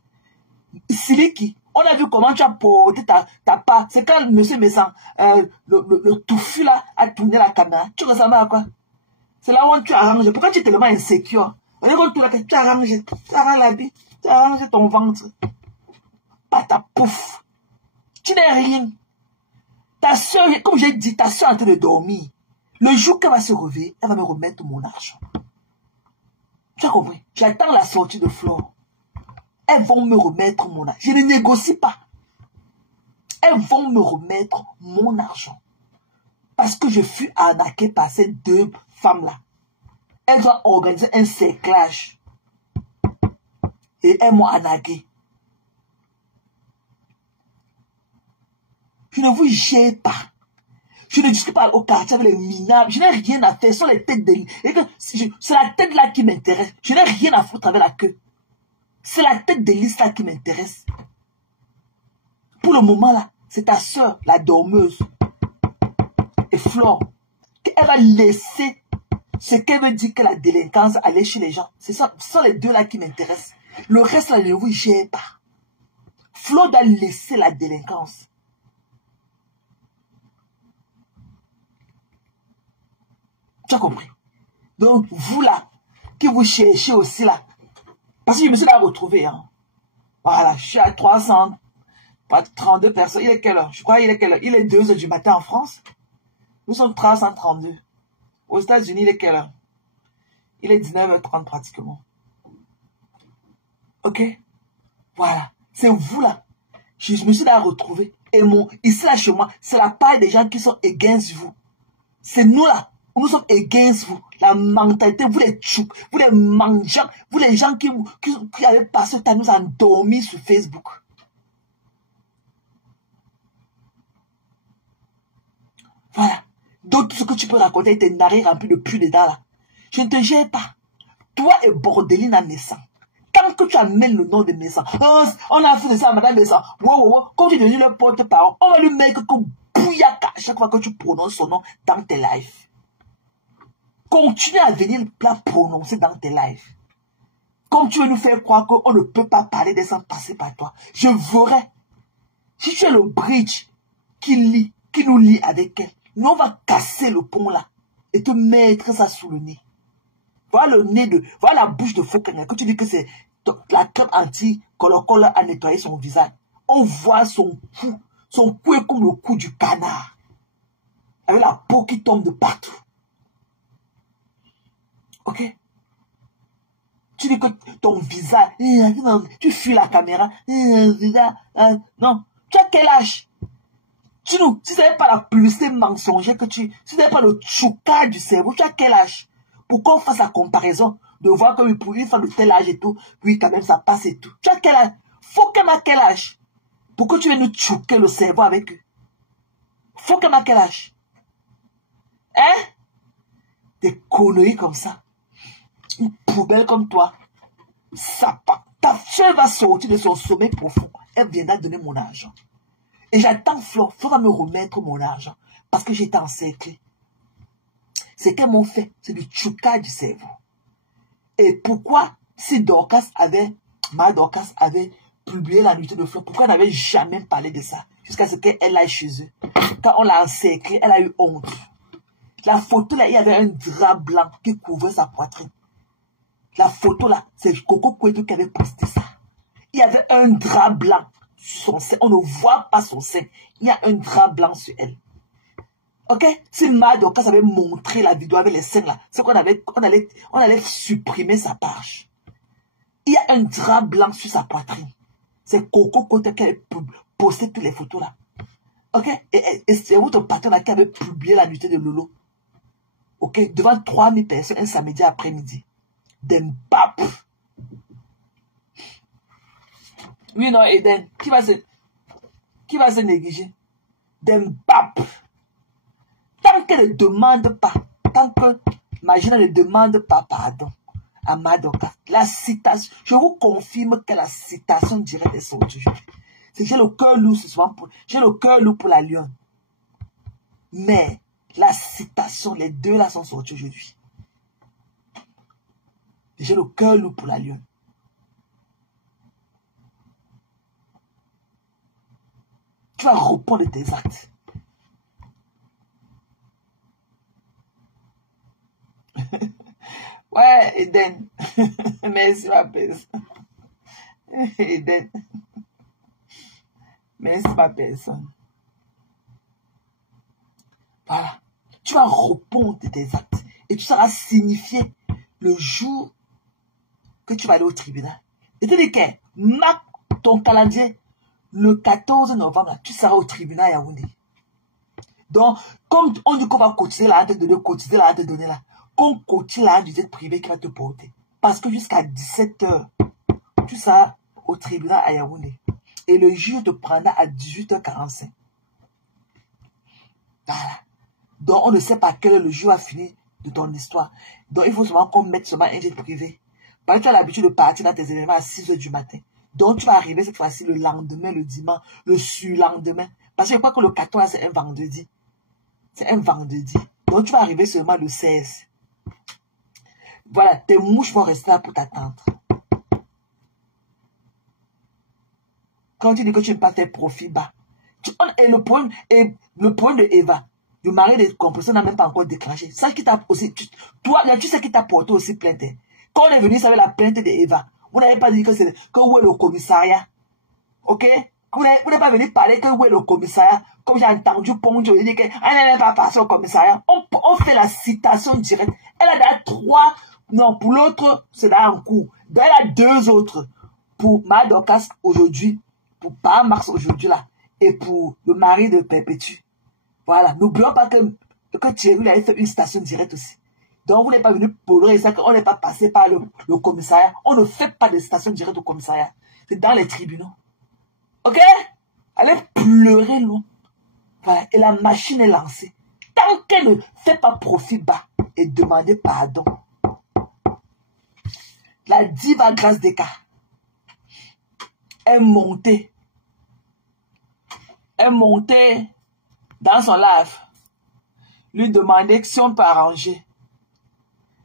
Siliki, on a vu comment tu as porté ta part. C'est quand monsieur Messan, le touffu là, a tourné la caméra. Tu ressembles à quoi? C'est là où tu arranges. Pourquoi tu es tellement insécure? On est comme tout là, tu arranges l'habit, tu arranges ton ventre. Pas ta pouf. Tu n'es rien. Ta soeur, comme j'ai dit, ta soeur est en train de dormir. Le jour qu'elle va se réveiller, elle va me remettre mon argent. Tu as compris? J'attends la sortie de Flore. Elles vont me remettre mon argent. Je ne négocie pas. Elles vont me remettre mon argent. Parce que je fus arnaqué par ces deux femmes-là. Elles ont organisé un cerclage. Et elles m'ont arnaqué. Je ne vous jette pas. Je ne discute pas au quartier avec les minables. Je n'ai rien à faire. Ce sont les têtes de l'île. C'est la tête là qui m'intéresse. Je n'ai rien à foutre avec la queue. C'est la tête de l'île là qui m'intéresse. Pour le moment là, c'est ta soeur, la dormeuse. Et Flore, elle va laisser ce qu'elle veut dire que la délinquance aller chez les gens. Ce sont les deux là qui m'intéressent. Le reste là, ne vous gère pas. Flore doit laisser la délinquance. Tu as compris? Donc, vous là, qui vous cherchez aussi là, parce que je me suis là retrouvé. Hein. Voilà, je suis à 332 personnes. Il est quelle heure? Je crois qu'il est quelle heure? Il est 2 heures du matin en France. Nous sommes 332. Aux États-Unis, il est quelle heure? Il est 19h30 pratiquement. Ok? Voilà. C'est vous là. Je me suis là retrouvé. Et ici là chez moi, c'est la part des gens qui sont against vous. C'est nous là. Nous sommes against vous. La mentalité, vous les tchouks, vous les mangeants, vous les gens qui avaient passé le temps nous endormis sur Facebook. Voilà. Donc, ce que tu peux raconter, tes narines remplies de pus dedans là. Je ne te gère pas. Toi et Bordeline en naissant. Quand que tu amènes le nom de Messa, on a fait de ça à Madame Messa, quand tu deviens le porte-parole, on va lui mettre que bouillaka chaque fois que tu prononces son nom dans tes lives. Continue à venir la prononcer dans tes lives. Comme tu veux nous faire croire qu'on ne peut pas parler des sans passer par toi. Je verrai. Si tu es le bridge qui nous lie avec elle, nous on va casser le pont là et te mettre ça sous le nez. Voilà le nez voilà la bouche de Fokanga. Quand tu dis que c'est la crème anti-colocole a nettoyé son visage, on voit son cou est comme le cou du canard. Avec la peau qui tombe de partout. Ok? Tu dis que ton visage, tu fuis la caméra. Non. Tu as quel âge? Si ce n'est pas la publicité mensongère que si ce n'est pas le tchouka du cerveau, tu as quel âge? Pour qu'on fasse la comparaison, de voir que pour une femme de tel âge et tout, puis quand même ça passe et tout. Tu as quel âge? Faut qu'elle ait quel âge? Pour que tu viennes nous tchouker le cerveau avec eux. Faut qu'elle ait quel âge? Hein? Des conneries comme ça. Une poubelle comme toi. Ta soeur va sortir de son sommeil profond. Elle viendra donner mon argent. Et j'attends Flore. Flore va me remettre mon argent. Parce que j'étais encerclé. C'est qu'elles m'ont fait. C'est du tchouka du cerveau. Et pourquoi, si ma Dorcas avait publié la nuitée de Flore, pourquoi elle n'avait jamais parlé de ça? Jusqu'à ce qu'elle aille chez eux. Quand on l'a encerclée, elle a eu honte. La photo là, il y avait un drap blanc qui couvrait sa poitrine. La photo là, c'est Coco Kouetou qui avait posté ça. Il y avait un drap blanc sur son sein. On ne voit pas son sein. Il y a un drap blanc sur elle. Ok? Si Madoka avait montré la vidéo avec les scènes là, c'est qu'on allait supprimer sa page. Il y a un drap blanc sur sa poitrine. C'est Coco Kouetou qui avait posté toutes les photos là. Ok? Et c'est votre patron là qui avait publié la nuitée de Lolo. Ok? Devant 3000 personnes un samedi après-midi. Dembap. Oui, non, Eden. Qui va se négliger? Dembap. Tant qu'elle ne demande pas, tant que Magina ne demande pas pardon à Madoka, la citation, je vous confirme que la citation directe est sortie. C'est que j'ai le cœur lourd ce soir, j'ai le cœur lourd pour la lionne. Mais la citation, les deux là sont sortis aujourd'hui. J'ai le cœur lourd pour la lionne. Tu vas répondre de tes actes. Ouais, Eden. Merci ma personne. Eden. Merci ma personne. Voilà. Tu vas répondre de tes actes. Et tout ça va signifier le jour que tu vas aller au tribunal. Et tu dis que, marque ton calendrier, le 14 novembre, tu seras au tribunal à Yaoundé. Donc, comme on dit qu'on va cotiser là, cotiser là, te donner là, qu'on cotise là du jet privé qui va te porter. Parce que jusqu'à 17 h, tu seras au tribunal à Yaoundé. Et le juge te prendra à 18 h 45. Voilà. Donc, on ne sait pas quel est le jour à finir de ton histoire. Donc, il faut seulement qu'on mette seulement un jet privé. Parce que tu as l'habitude de partir dans tes événements à 6 h du matin. Donc, tu vas arriver cette fois-ci le lendemain, le dimanche, le surlendemain. Parce que je crois que le 14, c'est un vendredi. C'est un vendredi. Donc, tu vas arriver seulement le 16. Voilà, tes mouches vont rester là pour t'attendre. Quand tu dis que tu n'aimes pas tes profits bas. Et le problème de Eva, le mari de compression n'a même pas encore déclenché. Ça qui t'a aussi, toi, tu sais qui t'a porté aussi plainte. Quand on est venu savoir la plainte d'Eva, vous n'avez pas dit que où est le commissariat. Ok? Vous n'avez pas venu parler que où est le commissariat. Comme j'ai entendu Ponjo, il dit qu'elle n'est même pas passée au commissariat. On fait la citation directe. Elle a déjà 3, non, pour l'autre, c'est là en cours. Donc elle a 2 autres. Pour Madokas aujourd'hui, pour Mars aujourd'hui là, et pour le mari de Perpétue. Voilà. N'oublions pas que Thierry avait fait une citation directe aussi. Donc vous n'êtes pas venu polluer ça, qu'on n'est pas passé par le commissariat. On ne fait pas de citation directe au commissariat. C'est dans les tribunaux. Ok? Allez pleurer loin. Voilà. Et la machine est lancée. Tant qu'elle ne fait pas profit bas et demander pardon. La diva grâce des cas. est montée. Est montée dans son live. Lui demander si on peut arranger.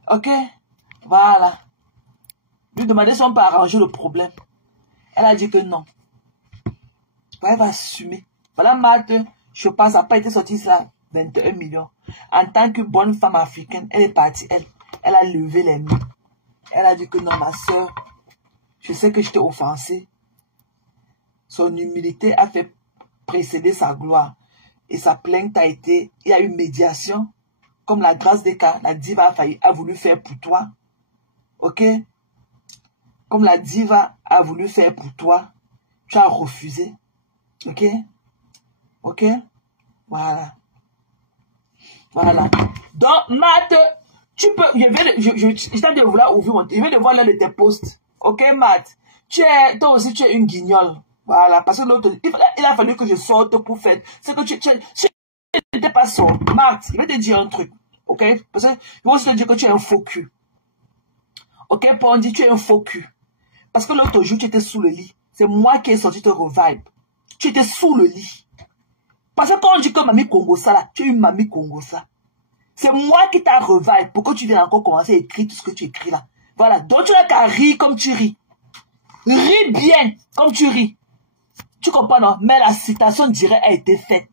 Ok? Voilà. Lui demander si on peut arranger le problème. Elle a dit que non. Elle va assumer. Voilà, Marthe, je pense, n'a pas été sortie ça, 21 millions. En tant que bonne femme africaine, elle est partie, elle a levé les mains. Elle a dit que non, ma soeur, je sais que je t'ai offensé. Son humilité a fait précéder sa gloire. Et sa plainte a été, il y a eu médiation. Comme la grâce des cas, la diva a voulu faire pour toi. Ok? Comme la diva a voulu faire pour toi, tu as refusé. Ok? Ok? Voilà. Voilà. Donc, Matt, tu peux, je t'ai de vouloir ouvrir mon, je vais devoir l'un de tes posts. Ok, Matt? Toi aussi, tu es une guignole. Voilà. Parce que l'autre, il a fallu que je sorte pour faire. C'est que tu n'étais pas sorti. Matt, je vais te dire un truc. Ok? Parce que, je vais aussi te dire que tu es un faux cul. Ok, Pondi, tu es un faux cul. Parce que l'autre jour, tu étais sous le lit. C'est moi qui ai sorti te revive. Tu étais sous le lit. Parce que quand on dit que Mamie Congo ça là, tu es une Mamie Congo ça. C'est moi qui t'ai revive pour que tu viennes encore commencer à écrire tout ce que tu écris là. Voilà. Donc tu n'as qu'à rire comme tu ris. Ris bien comme tu ris. Tu comprends non? Mais la citation directe a été faite.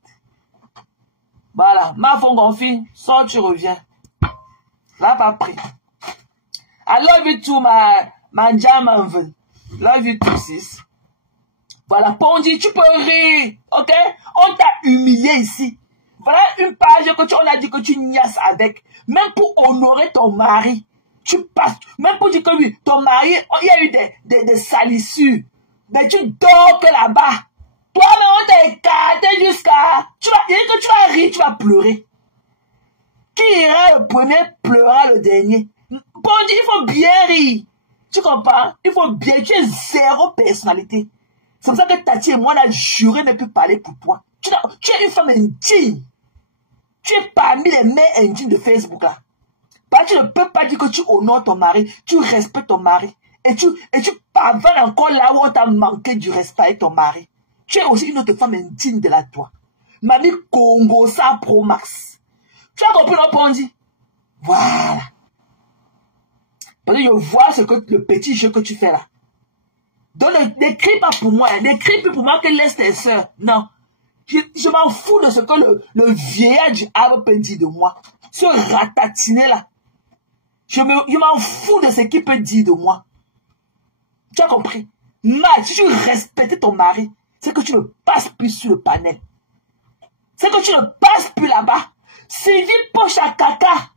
Voilà. Ma fongonfi, sors, tu reviens. Là, pas pris. I love you too, my German. Love you too, sis. Voilà, Pondi, tu peux rire, ok? On t'a humilié ici. Voilà une page que on a dit que tu niasses avec. Même pour honorer ton mari. Tu passes, même pour dire que oui, ton mari, il y a eu des salissures. Mais tu dors que là-bas. Toi, mais on t'a écarté jusqu'à... Tu vas rire, tu vas pleurer. Qui ira le premier, pleurera le dernier. Pondi, il faut bien rire. Tu comprends? Il faut bien, tu es zéro personnalité. C'est pour ça que Tati et moi, on a juré ne plus parler pour toi. Tu es une femme indigne. Tu es parmi les mères indignes de Facebook là. Parce que tu ne peux pas dire que tu honores ton mari, tu respectes ton mari. Et tu pavanes encore là où on t'a manqué du respect avec ton mari. Tu es aussi une autre femme indigne de la toi. Mamie Congo, ça Pro Max. Tu as compris le Pondi? Voilà. Parce que je vois le petit jeu que tu fais là. Donc n'écris pas pour moi, n'écris plus pour moi que laisse tes soeurs. Non. Je m'en fous de ce que le vieillard du arbre peut dire de moi. Ce ratatiné là. Je m'en fous de ce qu'il peut dire de moi. Tu as compris? Mais si tu respectes ton mari, c'est que tu ne passes plus sur le panel. C'est que tu ne passes plus là-bas. Sylvie poche à caca.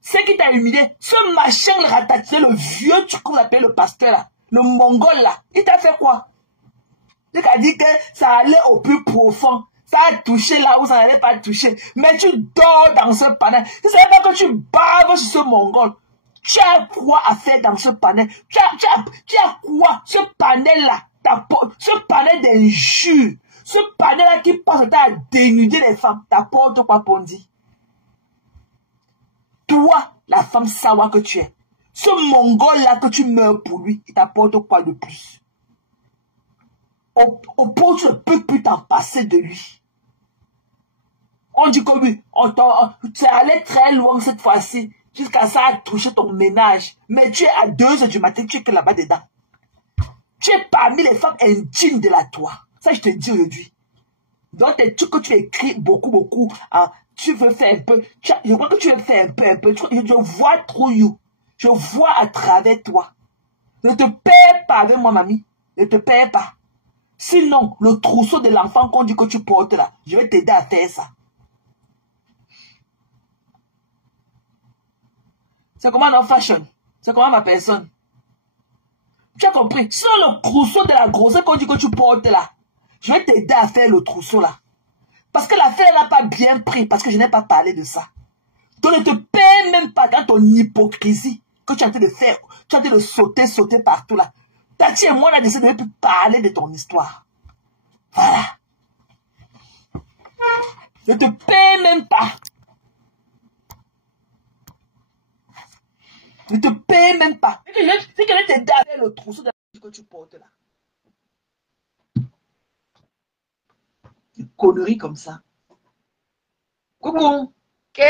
C'est qui t'a humilié. Ce machin le ratatiné, le vieux truc qu'on appelle le pasteur là. Le mongol là, il t'a fait quoi? Il t'a dit que ça allait au plus profond. Ça a touché là où ça n'allait pas toucher. Mais tu dors dans ce panel. Tu ne savais pas que tu baves sur ce mongol. Tu as quoi à faire dans ce panel? Tu as quoi? Ce panel là, ce panel d'injures. Ce panel là qui passe le temps à dénuder les femmes. T'apporte quoi, Pondi? Toi, la femme sawa que tu es. Ce mongol-là que tu meurs pour lui, il t'apporte quoi de plus? Au point où tu ne peux plus t'en passer de lui. On dit que oui, tu es allé très loin cette fois-ci, jusqu'à ça a touché ton ménage. Mais tu es à 2 heures du matin, tu es que là-bas dedans. Tu es parmi les femmes indignes de la toi. Ça, je te dis aujourd'hui. Donc, tes trucs que tu écris beaucoup, hein, tu veux faire un peu, je crois que tu veux faire un peu, je vois trop you. Je vois à travers toi. Ne te perds pas avec moi, mamie. Ne te perds pas. Sinon, le trousseau de l'enfant qu'on dit que tu portes là, je vais t'aider à faire ça. C'est comment notre fashion? C'est comment ma personne? Tu as compris? Sur le trousseau de la grossesse qu'on dit que tu portes là, je vais t'aider à faire le trousseau là. Parce que l'affaire n'a pas bien pris, parce que je n'ai pas parlé de ça. Donc ne te perds même pas dans ton hypocrisie que tu es en train de faire. Tu es en train de sauter partout là. Tati et moi, on a décidé de ne plus parler de ton histoire. Voilà. Ne te perds même pas. Ne te perds même pas. C'est que je vais t'aider à faire le trousseau de la que tu portes là. Des conneries comme ça. Coucou. Ok.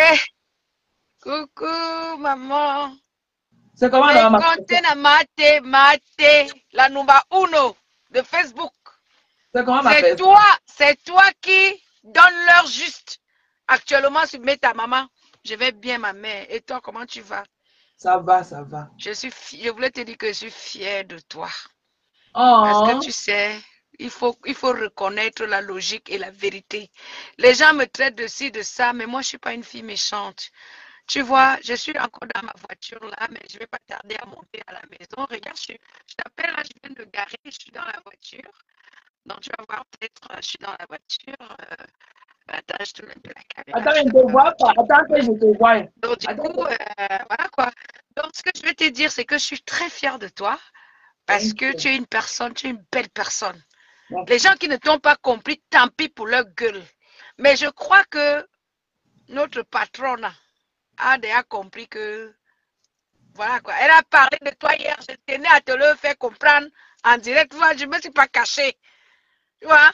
Coucou, maman. C'est comment Mais dans ma contena mate, la number uno de Facebook. C'est comment ma fête? C'est toi qui donne l'heure juste. Actuellement, tu mets ta maman. Je vais bien, ma mère. Et toi, comment tu vas? Ça va, ça va. Je voulais te dire que je suis fière de toi. Oh. Parce que tu sais, il faut reconnaître la logique et la vérité. Les gens me traitent de ci, de ça, mais moi, je ne suis pas une fille méchante. Tu vois, je suis encore dans ma voiture là, mais je ne vais pas tarder à monter à la maison. Regarde, je t'appelle là, je viens de garer, je suis dans la voiture. Donc, tu vas voir, peut-être, je suis dans la voiture. Attends, je te mets la caméra. Attends, je ne te vois pas. Attends que je te vois. Donc, du coup, voilà quoi. Donc, ce que je vais te dire, c'est que je suis très fière de toi parce que tu es une personne, tu es une belle personne. Merci. Les gens qui ne t'ont pas compris, tant pis pour leur gueule. Mais je crois que notre patronne a déjà compris que, voilà quoi. Elle a parlé de toi hier, je tenais à te le faire comprendre en direct. Tu vois, je ne me suis pas cachée. Tu vois?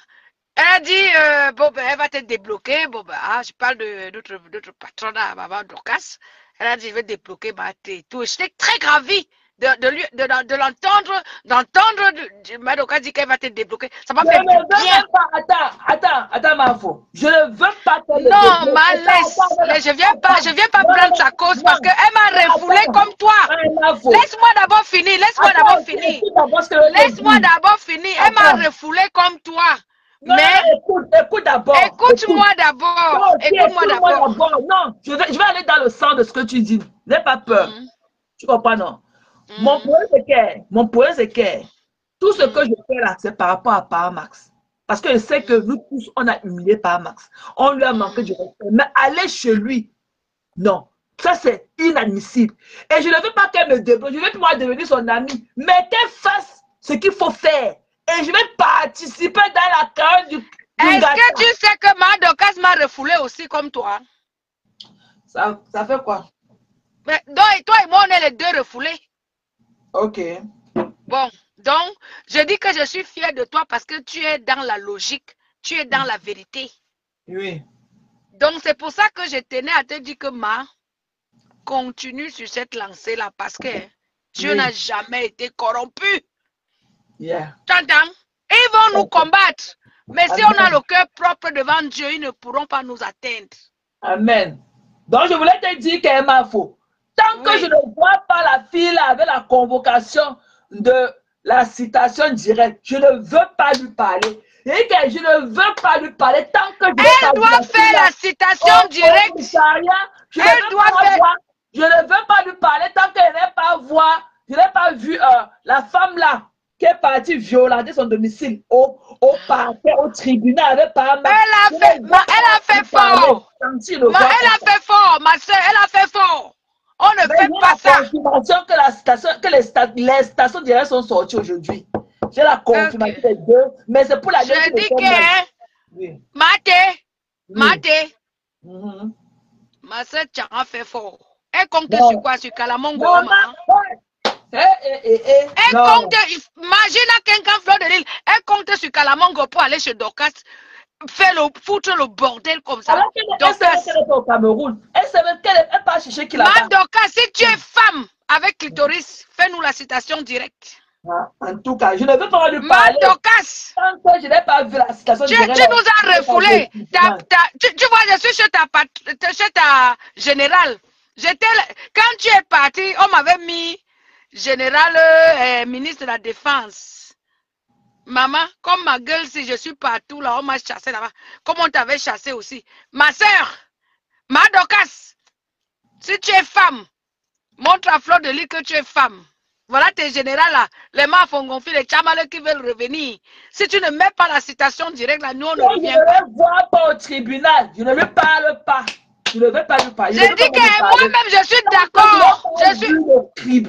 Elle a dit, bon, ben, elle va te débloquer. Bon, ben, je parle de notre patronne, maman Dorcas. Elle a dit, je vais débloquer ma tête. J'étais très gravie de l'entendre, ma Dorcas dit qu'elle va te débloquer. Ça m'a fait bien. Attends, ma faux. Je ne veux pas te débloquer. Non, ma laisse. Je viens pas prendre sa cause parce qu'elle m'a refoulé comme toi. Laisse-moi d'abord finir. Laisse-moi d'abord finir. Elle m'a refoulé comme toi. Non, mais écoute d'abord. Écoute-moi d'abord. Écoute-moi d'abord. Non, je vais aller dans le sens de ce que tu dis. N'aie pas peur. Tu comprends, non? Mon problème, c'est que tout ce que je fais là, c'est par rapport à Paramax. Parce que je sais que nous tous, on a humilié Paramax. On lui a manqué du respect. Mais aller chez lui, non. Ça, c'est inadmissible. Et je ne veux pas qu'elle me débloque. Je veux moi devenir son amie. Mais qu'elle fasse ce qu'il faut faire. Et je vais participer dans la carrière du Est-ce que tu sais que ma Dorcas m'a refoulé aussi comme toi? Ça fait quoi? Mais, donc, toi et moi, on est les deux refoulés. Ok. Bon, donc, je dis que je suis fière de toi parce que tu es dans la logique, tu es dans la vérité. Oui. Donc, c'est pour ça que je tenais à te dire que continue sur cette lancée-là parce que Dieu n'a jamais été corrompu. Yeah. Tu entends? Ils vont nous combattre. Mais si on a le cœur propre devant Dieu, ils ne pourront pas nous atteindre. Amen. Donc, je voulais te dire qu'elle m'a faux. Tant que je ne vois pas la fille là avec la convocation de la citation directe, je ne veux pas lui parler. Et que je ne veux pas lui parler tant que elle doit faire la citation directe. Elle doit faire. Je ne veux pas lui parler tant qu'elle n'est pas voir. Je n'ai pas vu la femme là qui est partie violenter son domicile au parquet, au tribunal avec Paramax. Elle a fait fort. Elle a fait fort, ma soeur, elle a fait fort. On ne fait pas ça. Confirmation que les stations directes sont sorties aujourd'hui. J'ai la confirmation des deux, mais c'est pour la je dis que Maté, ma soeur Tchara fait fort. Elle compte sur quoi? Sur Kalamongo, elle compte, imagine à quelqu'un Fleur de Lille, elle compte sur Kalamongo pour aller chez Dorcas, foutre le bordel comme ça. Alors qu'elle est au Cameroun, elle savait qu'elle n'est pas chercher qui l'a. Dorcas, si tu es femme avec clitoris, fais-nous la citation directe. En tout cas, je ne veux pas lui parler. Dorcas, tant que je n'ai pas vu la citation directe. Tu nous as refoulé. Tu vois, je suis chez ta générale. Quand tu es parti, on m'avait mis général ministre de la Défense. Maman, comme ma gueule, si je suis partout là, on m'a chassé là-bas. Comme on t'avait chassé aussi. Ma soeur, ma Dorcas, si tu es femme, montre à Fleur de Lille que tu es femme. Voilà tes générales là, les Mafongonfi, les Tchamaleux qui veulent revenir. Si tu ne mets pas la citation directe là, nous on ne revient pas. Je ne le vois pas au tribunal, je ne lui parle pas. Je ne veux pas lui parler. Je dis que moi-même je suis d'accord. Je dis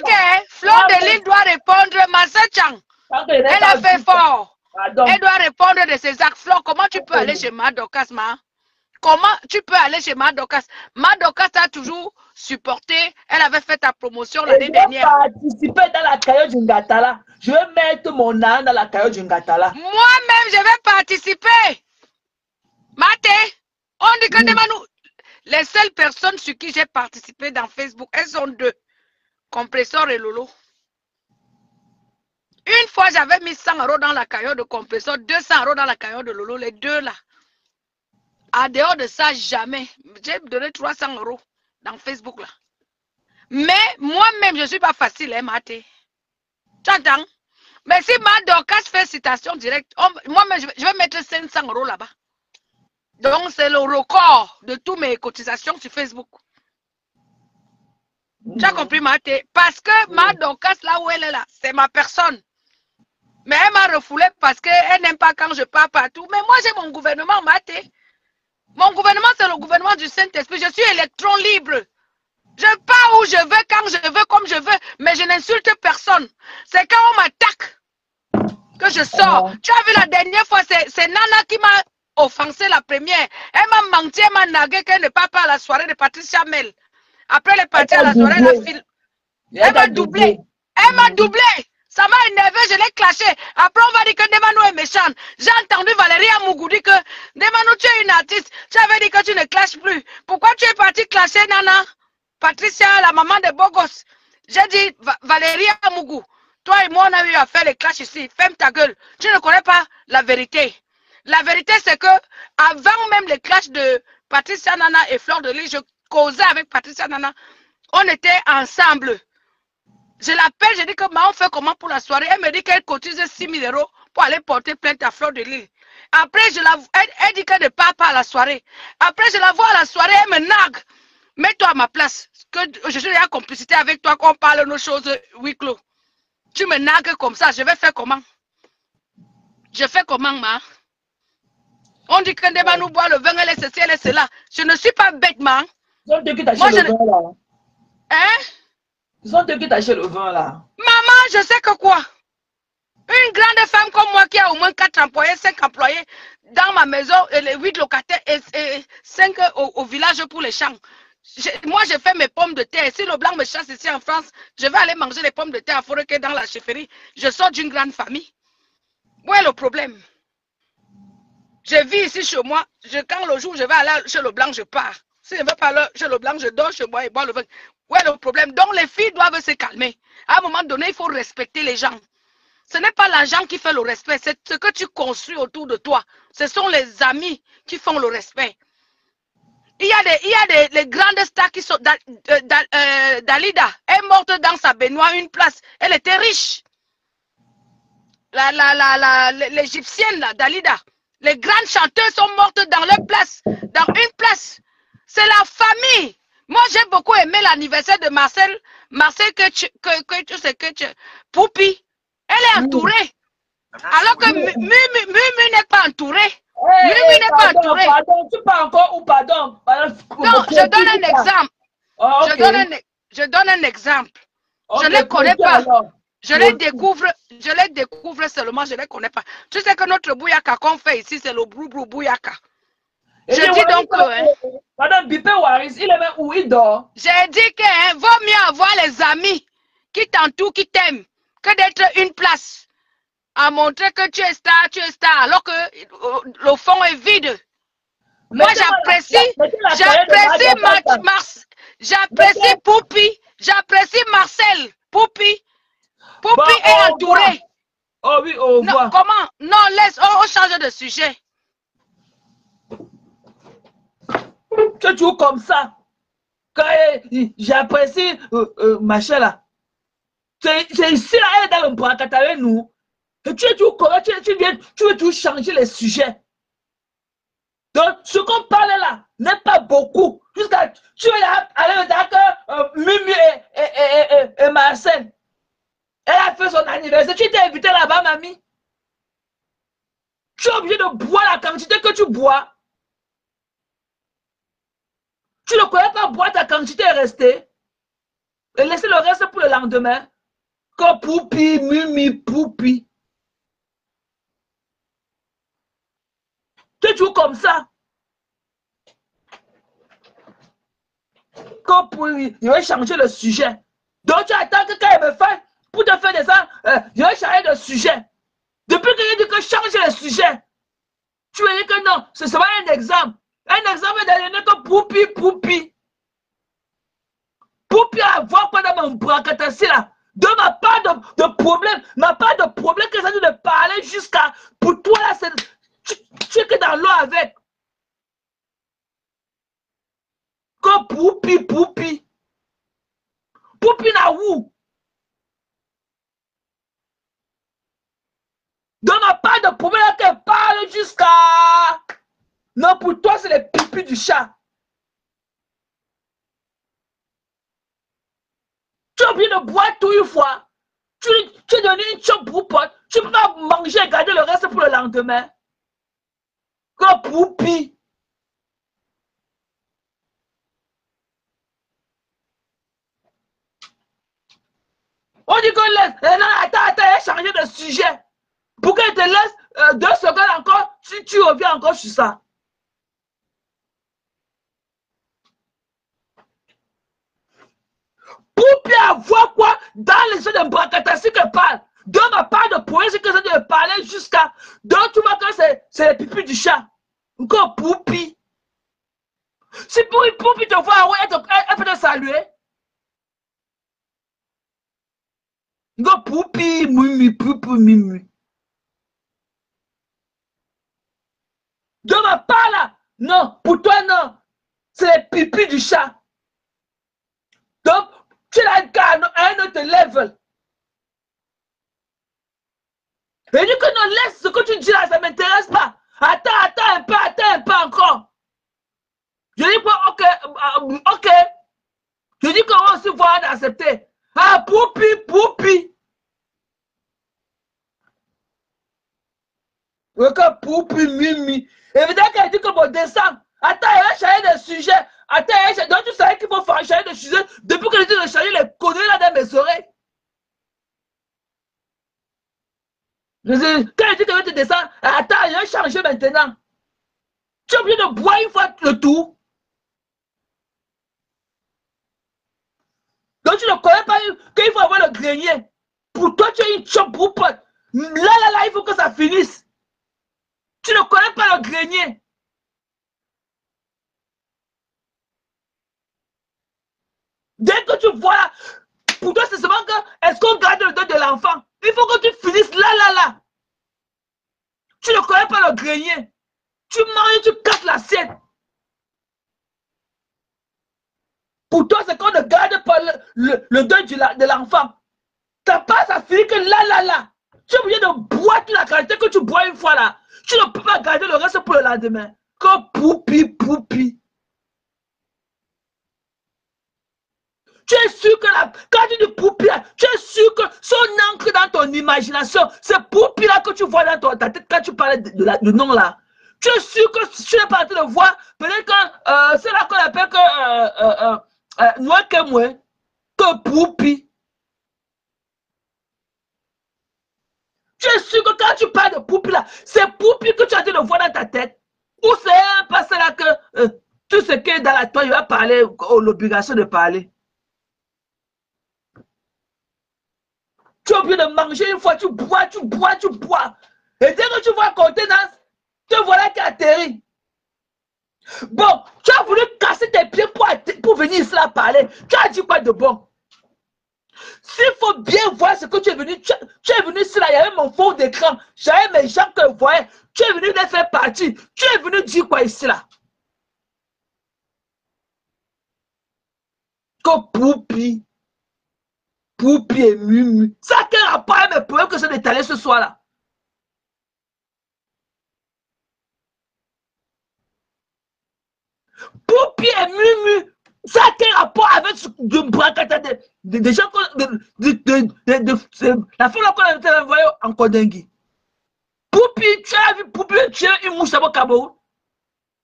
que Fleur de Lille doit répondre, ma soeur Tchang. Elle a fait fort. Elle doit répondre de ses actes. Fleur, comment tu peux aller chez ma Dorcas, ma? comment tu peux aller chez Madokas? Madokas a toujours supporté, elle avait fait ta promotion l'année dernière. Je vais participer dans la caillou du Ngatala. Je vais mettre mon âne dans la caillou du Ngatala. Moi-même, je vais participer. Maté, on dit que nous, les seules personnes sur qui j'ai participé dans Facebook, elles sont deux. Compresseur et Lolo. Une fois, j'avais mis 100 € dans la caillou de compresseur, 200 € dans la caillou de Lolo, les deux là. En dehors de ça, jamais. J'ai donné 300 € dans Facebook là. Mais moi-même, je ne suis pas facile, hein, Maté. Tu entends? Mais si Madokas fait citation directe, moi-même, je vais mettre 500 € là-bas. Donc, c'est le record de toutes mes cotisations sur Facebook. Tu as compris, Maté? Parce que Madokas, là où elle est là, c'est ma personne. Mais elle m'a refoulé parce qu'elle n'aime pas quand je pars partout. Mais moi, j'ai mon gouvernement, Maté. Mon gouvernement, c'est le gouvernement du Saint-Esprit. Je suis électron libre. Je pars où je veux, quand je veux, comme je veux. Mais je n'insulte personne. C'est quand on m'attaque que je sors. Tu as vu la dernière fois, c'est Nana qui m'a offensé la première. Elle m'a menti, elle m'a nagué qu'elle ne part pas à la soirée de Patricia Mel. Après, elle est partie à la soirée, elle m'a doublé. Elle m'a doublé. Ça m'a énervé, je l'ai clashé. Après, on va dire que Ndemano est méchante. J'ai entendu Valérie Amougou dire que Ndemano, tu es une artiste. Tu avais dit que tu ne clashes plus. Pourquoi tu es partie clasher Nana? Patricia, la maman de Bogos. J'ai dit, Valérie Amougou, toi et moi, on a eu à faire les clashs ici. Ferme ta gueule. Tu ne connais pas la vérité. La vérité, c'est que avant même les clashs de Patricia Nana et Fleur de Lys, je causais avec Patricia Nana. On était ensemble. Je l'appelle, je dis que on fait comment pour la soirée. Elle me dit qu'elle cotise 6 000 € pour aller porter plainte à Fleur de Lys. Après, elle dit qu'elle ne part pas à la soirée. Après, je la vois à la soirée, elle me nague. Mets-toi à ma place. Que je suis en complicité avec toi, qu'on parle de nos choses huis clos. Tu me nagues comme ça, je vais faire comment? Je fais comment, ma? On dit que Ndeba nous boit le vin, elle est ceci, elle est cela. Je ne suis pas bête, ma. Ils ont deux qui t'achètent le vin, là. Hein? Ils ont deux qui t'achètent le vin, là. Maman, je sais que quoi? Une grande femme comme moi qui a au moins 4 employés, 5 employés dans ma maison, et les 8 locataires et 5 au village pour les champs. Moi, je fais mes pommes de terre. Si le blanc me chasse ici en France, je vais aller manger les pommes de terre à Foreké dans la chefferie. Je sors d'une grande famille. Où est le problème? Je vis ici chez moi. Quand le jour je vais aller chez le blanc, je pars. Si je ne vais pas aller chez le blanc, je dors chez moi et bois le vin. Où est le problème? Donc les filles doivent se calmer. À un moment donné, il faut respecter les gens. Ce n'est pas l'argent qui fait le respect, c'est ce que tu construis autour de toi. Ce sont les amis qui font le respect. Il y a les grandes stars qui sont... Dalida est morte dans sa baignoire, une place. Elle était riche. L'égyptienne, là, Dalida. Les grandes chanteuses sont mortes dans leur place. Dans une place. C'est la famille. Moi, j'ai beaucoup aimé l'anniversaire de Marcel. Marcel, que tu sais que tu... Poupi. Elle est entourée. Alors que Mumi n'est pas entourée. Mumi n'est pas entourée. Pardon, tu parles encore ou pardon? Non, je donne un exemple. Oh, okay. Je donne un exemple. Okay, je ne les connais pas. Alors. Je les découvre seulement, je ne les connais pas. Tu sais que notre bouyaka qu'on fait ici, c'est le brou bouyaka. Je dis donc que... Madame Bipé Waris, il est même où il dort? J'ai dit que vaut mieux avoir les amis qui t'entourent, qui t'aiment, que d'être une place à montrer que tu es star, alors que le fond est vide. Moi, j'apprécie Poupi, j'apprécie Marcel. Poupi est entouré. Oh oui, au revoir. Non, comment? Non, laisse, on change de sujet. Tu es toujours comme ça. J'apprécie machin là. C'est ici là, elle est dans le braquet avec nous. Et tu es toujours comme ça, tu veux toujours changer les sujets. Donc, ce qu'on parle là n'est pas beaucoup. Jusqu'à tu veux aller dire que Mimi et Marcel, elle a fait son anniversaire. Tu t'es invité là-bas, mamie. Tu es obligé de boire la quantité que tu bois. Tu ne connais pas boire ta quantité et rester. Et laisser le reste pour le lendemain. Comme Poupi, Mimi, Poupi. Tu es toujours comme ça. il va changer le sujet. Donc tu attends que quand il me fait, pour te faire des ça, je vais changer de sujet. Depuis que j'ai dit que change le sujet, tu veux dire que non, ce sera un exemple. Un exemple de que poupi, poupi. Poupi à voir pendant mon bras là. De ma part de problème, ma part de problème que ça dit de parler jusqu'à, pour toi là, tu es que dans l'eau avec. Que poupi, poupi. Poupi na où? De ma part de problème qu'elle parle jusqu'à... Non, pour toi, c'est les pipis du chat. Tu as oublié de boire tout une fois. Tu es donné une chope pour pote. Tu peux pas manger et garder le reste pour le lendemain. Comme poupi. On dit qu'on laisse. Non, attends, il a changé de sujet. Pour qu'elle te laisse 2 secondes encore, si tu reviens encore sur ça. Poupi à voir quoi dans les jeux de Mbrakatasi qu'elle parle. De ma part de point, c'est que ça de parler jusqu'à. Donc tu vois que c'est les pipis du chat. Encore poupi. Si pour une poupi te voit, ouais, elle peut te saluer. Encore poupi, mimi, poupi, mimi. De ma part là, non, pour toi non. C'est les pipis du chat. Donc, tu l'as à un autre level. Et dit que non, laisse ce que tu dis là, ça ne m'intéresse pas. Attends un peu encore. Je dis que, ok. Je dis qu'on va aussi voir d'accepter. Ah, poupi. Regarde, poupi, mimi. Évidemment qu'elle dit que bon, descend. Attends, elle va changer de sujet. Attends, donc tu savais qu'il faut faire changer de sujet depuis que je dis de changer les conneries là dans mes oreilles. Quand elle dit qu'elle va te descendre, attends, elle va changer maintenant. Tu es obligé de boire une fois le tout. Donc tu ne connais pas qu'il faut avoir le grenier. Pour toi, tu es une chope pour pote. Là, il faut que ça finisse. Tu ne connais pas le grenier. Dès que tu vois là, pour toi, c'est seulement que est-ce qu'on garde le dos de l'enfant? Il faut que tu finisses là. Tu ne connais pas le grenier. Tu manges, tu casses l'assiette. Pour toi, c'est qu'on ne garde pas le deuil de l'enfant. Ta part, ça finit que là. Tu es obligé de boire toute la quantité que tu bois une fois là. Tu ne peux pas garder le reste pour le lendemain. Comme poupi. Tu es sûr que quand tu dis poupi, tu es sûr que son encre dans ton imagination, c'est poupi là que tu vois dans ta tête quand tu parlais de nom là. Tu es sûr que tu n'es pas en train de voir, peut-être que c'est là qu'on appelle que noix que moi, que poupi. Tu es sûr que quand tu parles de poupi là, c'est poupi que tu es en train de voir dans ta tête. Ou c'est parce là que tout ce qui est dans la toile, il va parler, l'obligation de parler. Tu es obligé de manger une fois, tu bois. Et dès que tu vois la contenance, te voilà qui atterrit. Bon, tu as voulu casser tes pieds pour venir ici là parler. Tu as dit quoi de bon? S'il faut bien voir ce que tu es venu, tu es venu ici là, il y avait mon fond d'écran, j'avais mes gens que je voyais. Tu es venu les faire partie. Tu es venu dire quoi ici là? Que poupi et mumu. Ça a quel rapport avec mes problèmes que je détalé ce soir là? Poupi et mumu. Ça a quel rapport avec des gens la fois là qu'on a envoyé en Kodengui. Poupi, tu as vu Poupi tuer une mouche au Cameroun?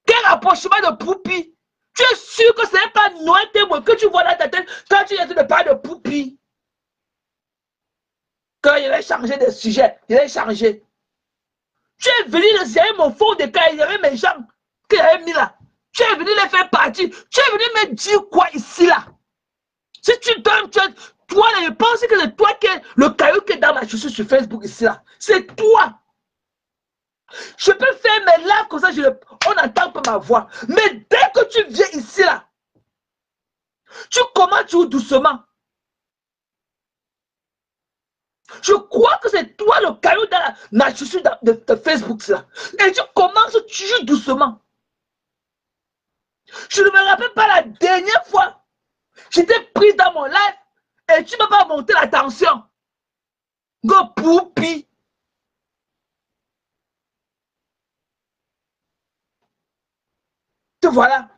Quel rapprochement de Poupi? Tu es sûr que ce n'est pas Noël témoin que tu vois dans ta tête quand tu essaies de parler de Poupi? Quand il avait changé de sujet, il avait changé. Tu es venu de serrer mon fond de cas, il y avait mes gens qu'il avait mis là. Tu es venu les faire partie. Tu es venu me dire quoi ici, là? Si tu donnes, toi, là, je pense que c'est toi qui es le caillou qui est dans ma chaussure sur Facebook ici, là. C'est toi. Je peux faire mes lives comme ça, on n'entend pas ma voix. Mais dès que tu viens ici, là, tu commences toujours doucement. Je crois que c'est toi le caillou dans ma chaussure de Facebook, là. Et tu commences toujours doucement. Je ne me rappelle pas la dernière fois. J'étais prise dans mon live et tu ne m'as pas monté la tension. Go poupi. Te voilà.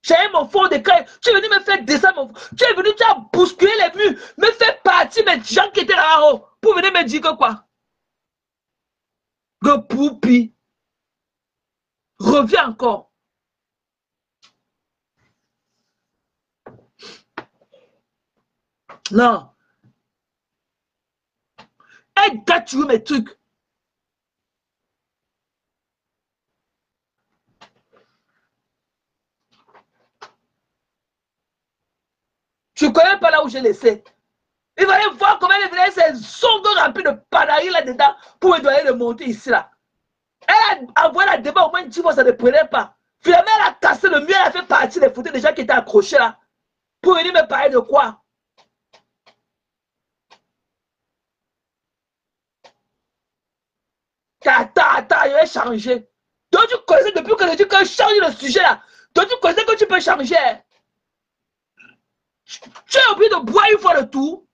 J'ai mon fond d'écran. Tu es venu me faire descendre mon... Tu es venu, tu as bousculé les murs, me faire partir mes gens qui étaient là-haut pour venir me dire que quoi. Go poupi. Reviens encore. Non. Hey, gars, tu veux mes trucs. Tu ne connais pas là où j'ai laissé. Il fallait voir comment elle venait ces sons remplis de panaïs là-dedans pour me donner le monter ici là. Elle a envoyé la débat au moins 10 fois, ça ne prenait pas. Finalement, elle a cassé le mur, elle a fait partie des photos des gens qui étaient accrochés là. Pour venir me parler de quoi? Attends, je vais changer. Donc tu connaissais depuis que je dis que je change le sujet là. Donc tu connaissais que tu peux changer. Tu as oublié de boire une fois le tour.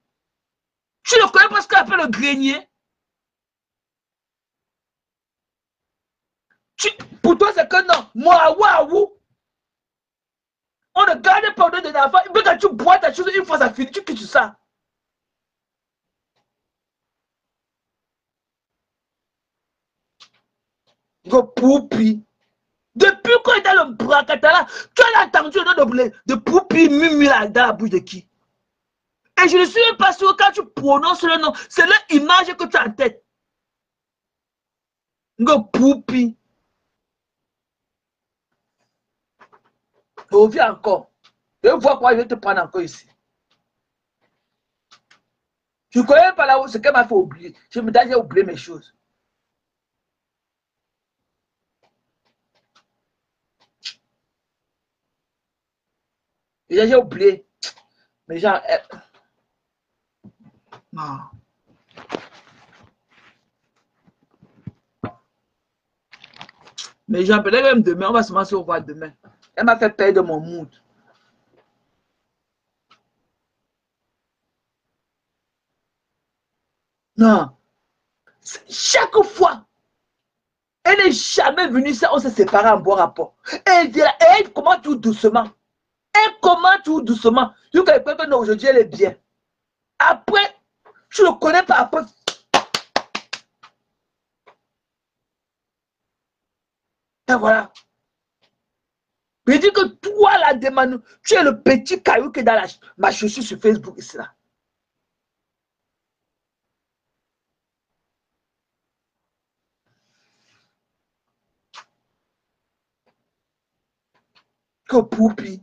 Tu ne connais pas ce qu'on appelle le grenier. Pour toi, c'est que non. Moi, waouh. On ne garde pas des enfants. Mais quand tu bois ta chose, une fois ça finit, tu quittes ça. Go poupi. Depuis qu'on est dans le bracatala, tu as entendu le nom de poupi mimi là dans la bouche de qui? Et je ne suis même pas sûr quand tu prononces le nom, c'est l'image que tu as en tête. Go poupi. Reviens encore. Je vais voir quoi je vais te prendre encore ici. Je ne connais pas là où ce qu'elle m'a fait oublier. Je me dis, j'ai oublié mes choses. J'ai oublié. Mais genre, non. Mais j'en peut-être même demain, on va seulement se revoir demain. Elle m'a fait perdre mon mood. Non. Chaque fois, elle n'est jamais venue, ça, on s'est séparés en bon rapport. Et elle dit, elle commente tout doucement. Elle commente tout doucement. Je ne connais pas que non, aujourd'hui, elle est bien. Après, je ne connais pas après. Et voilà. Je dis que toi, la demande, tu es le petit caillou qui est dans ma chaussure sur Facebook ici là. Que poupi.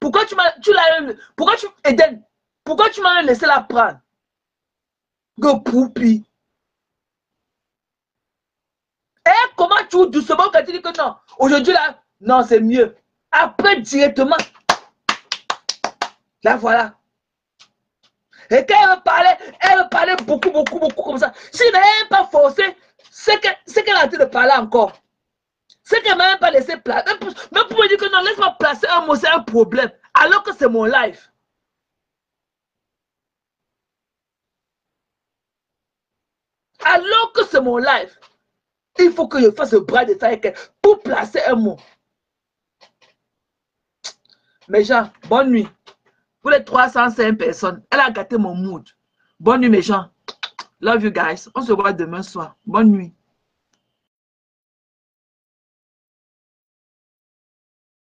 Pourquoi Eden, pourquoi tu m'as laissé la prendre? Que poupi. Et comment tu doucement quand tu dis que non, aujourd'hui là, non, c'est mieux. Après, directement, là voilà. Et quand elle me parlait beaucoup comme ça. Si elle n'avait pas forcé, c'est qu'elle a arrêté de parler encore. C'est qu'elle ne m'a même pas laissé placer. Même pour me dire que non, laisse-moi placer un mot, c'est un problème. Alors que c'est mon life. Alors que c'est mon life. Il faut que je fasse le bras de fer avec elle pour placer un mot. Mes gens, bonne nuit. Pour les 305 personnes, elle a gâté mon mood. Bonne nuit, mes gens. Love you guys. On se voit demain soir. Bonne nuit.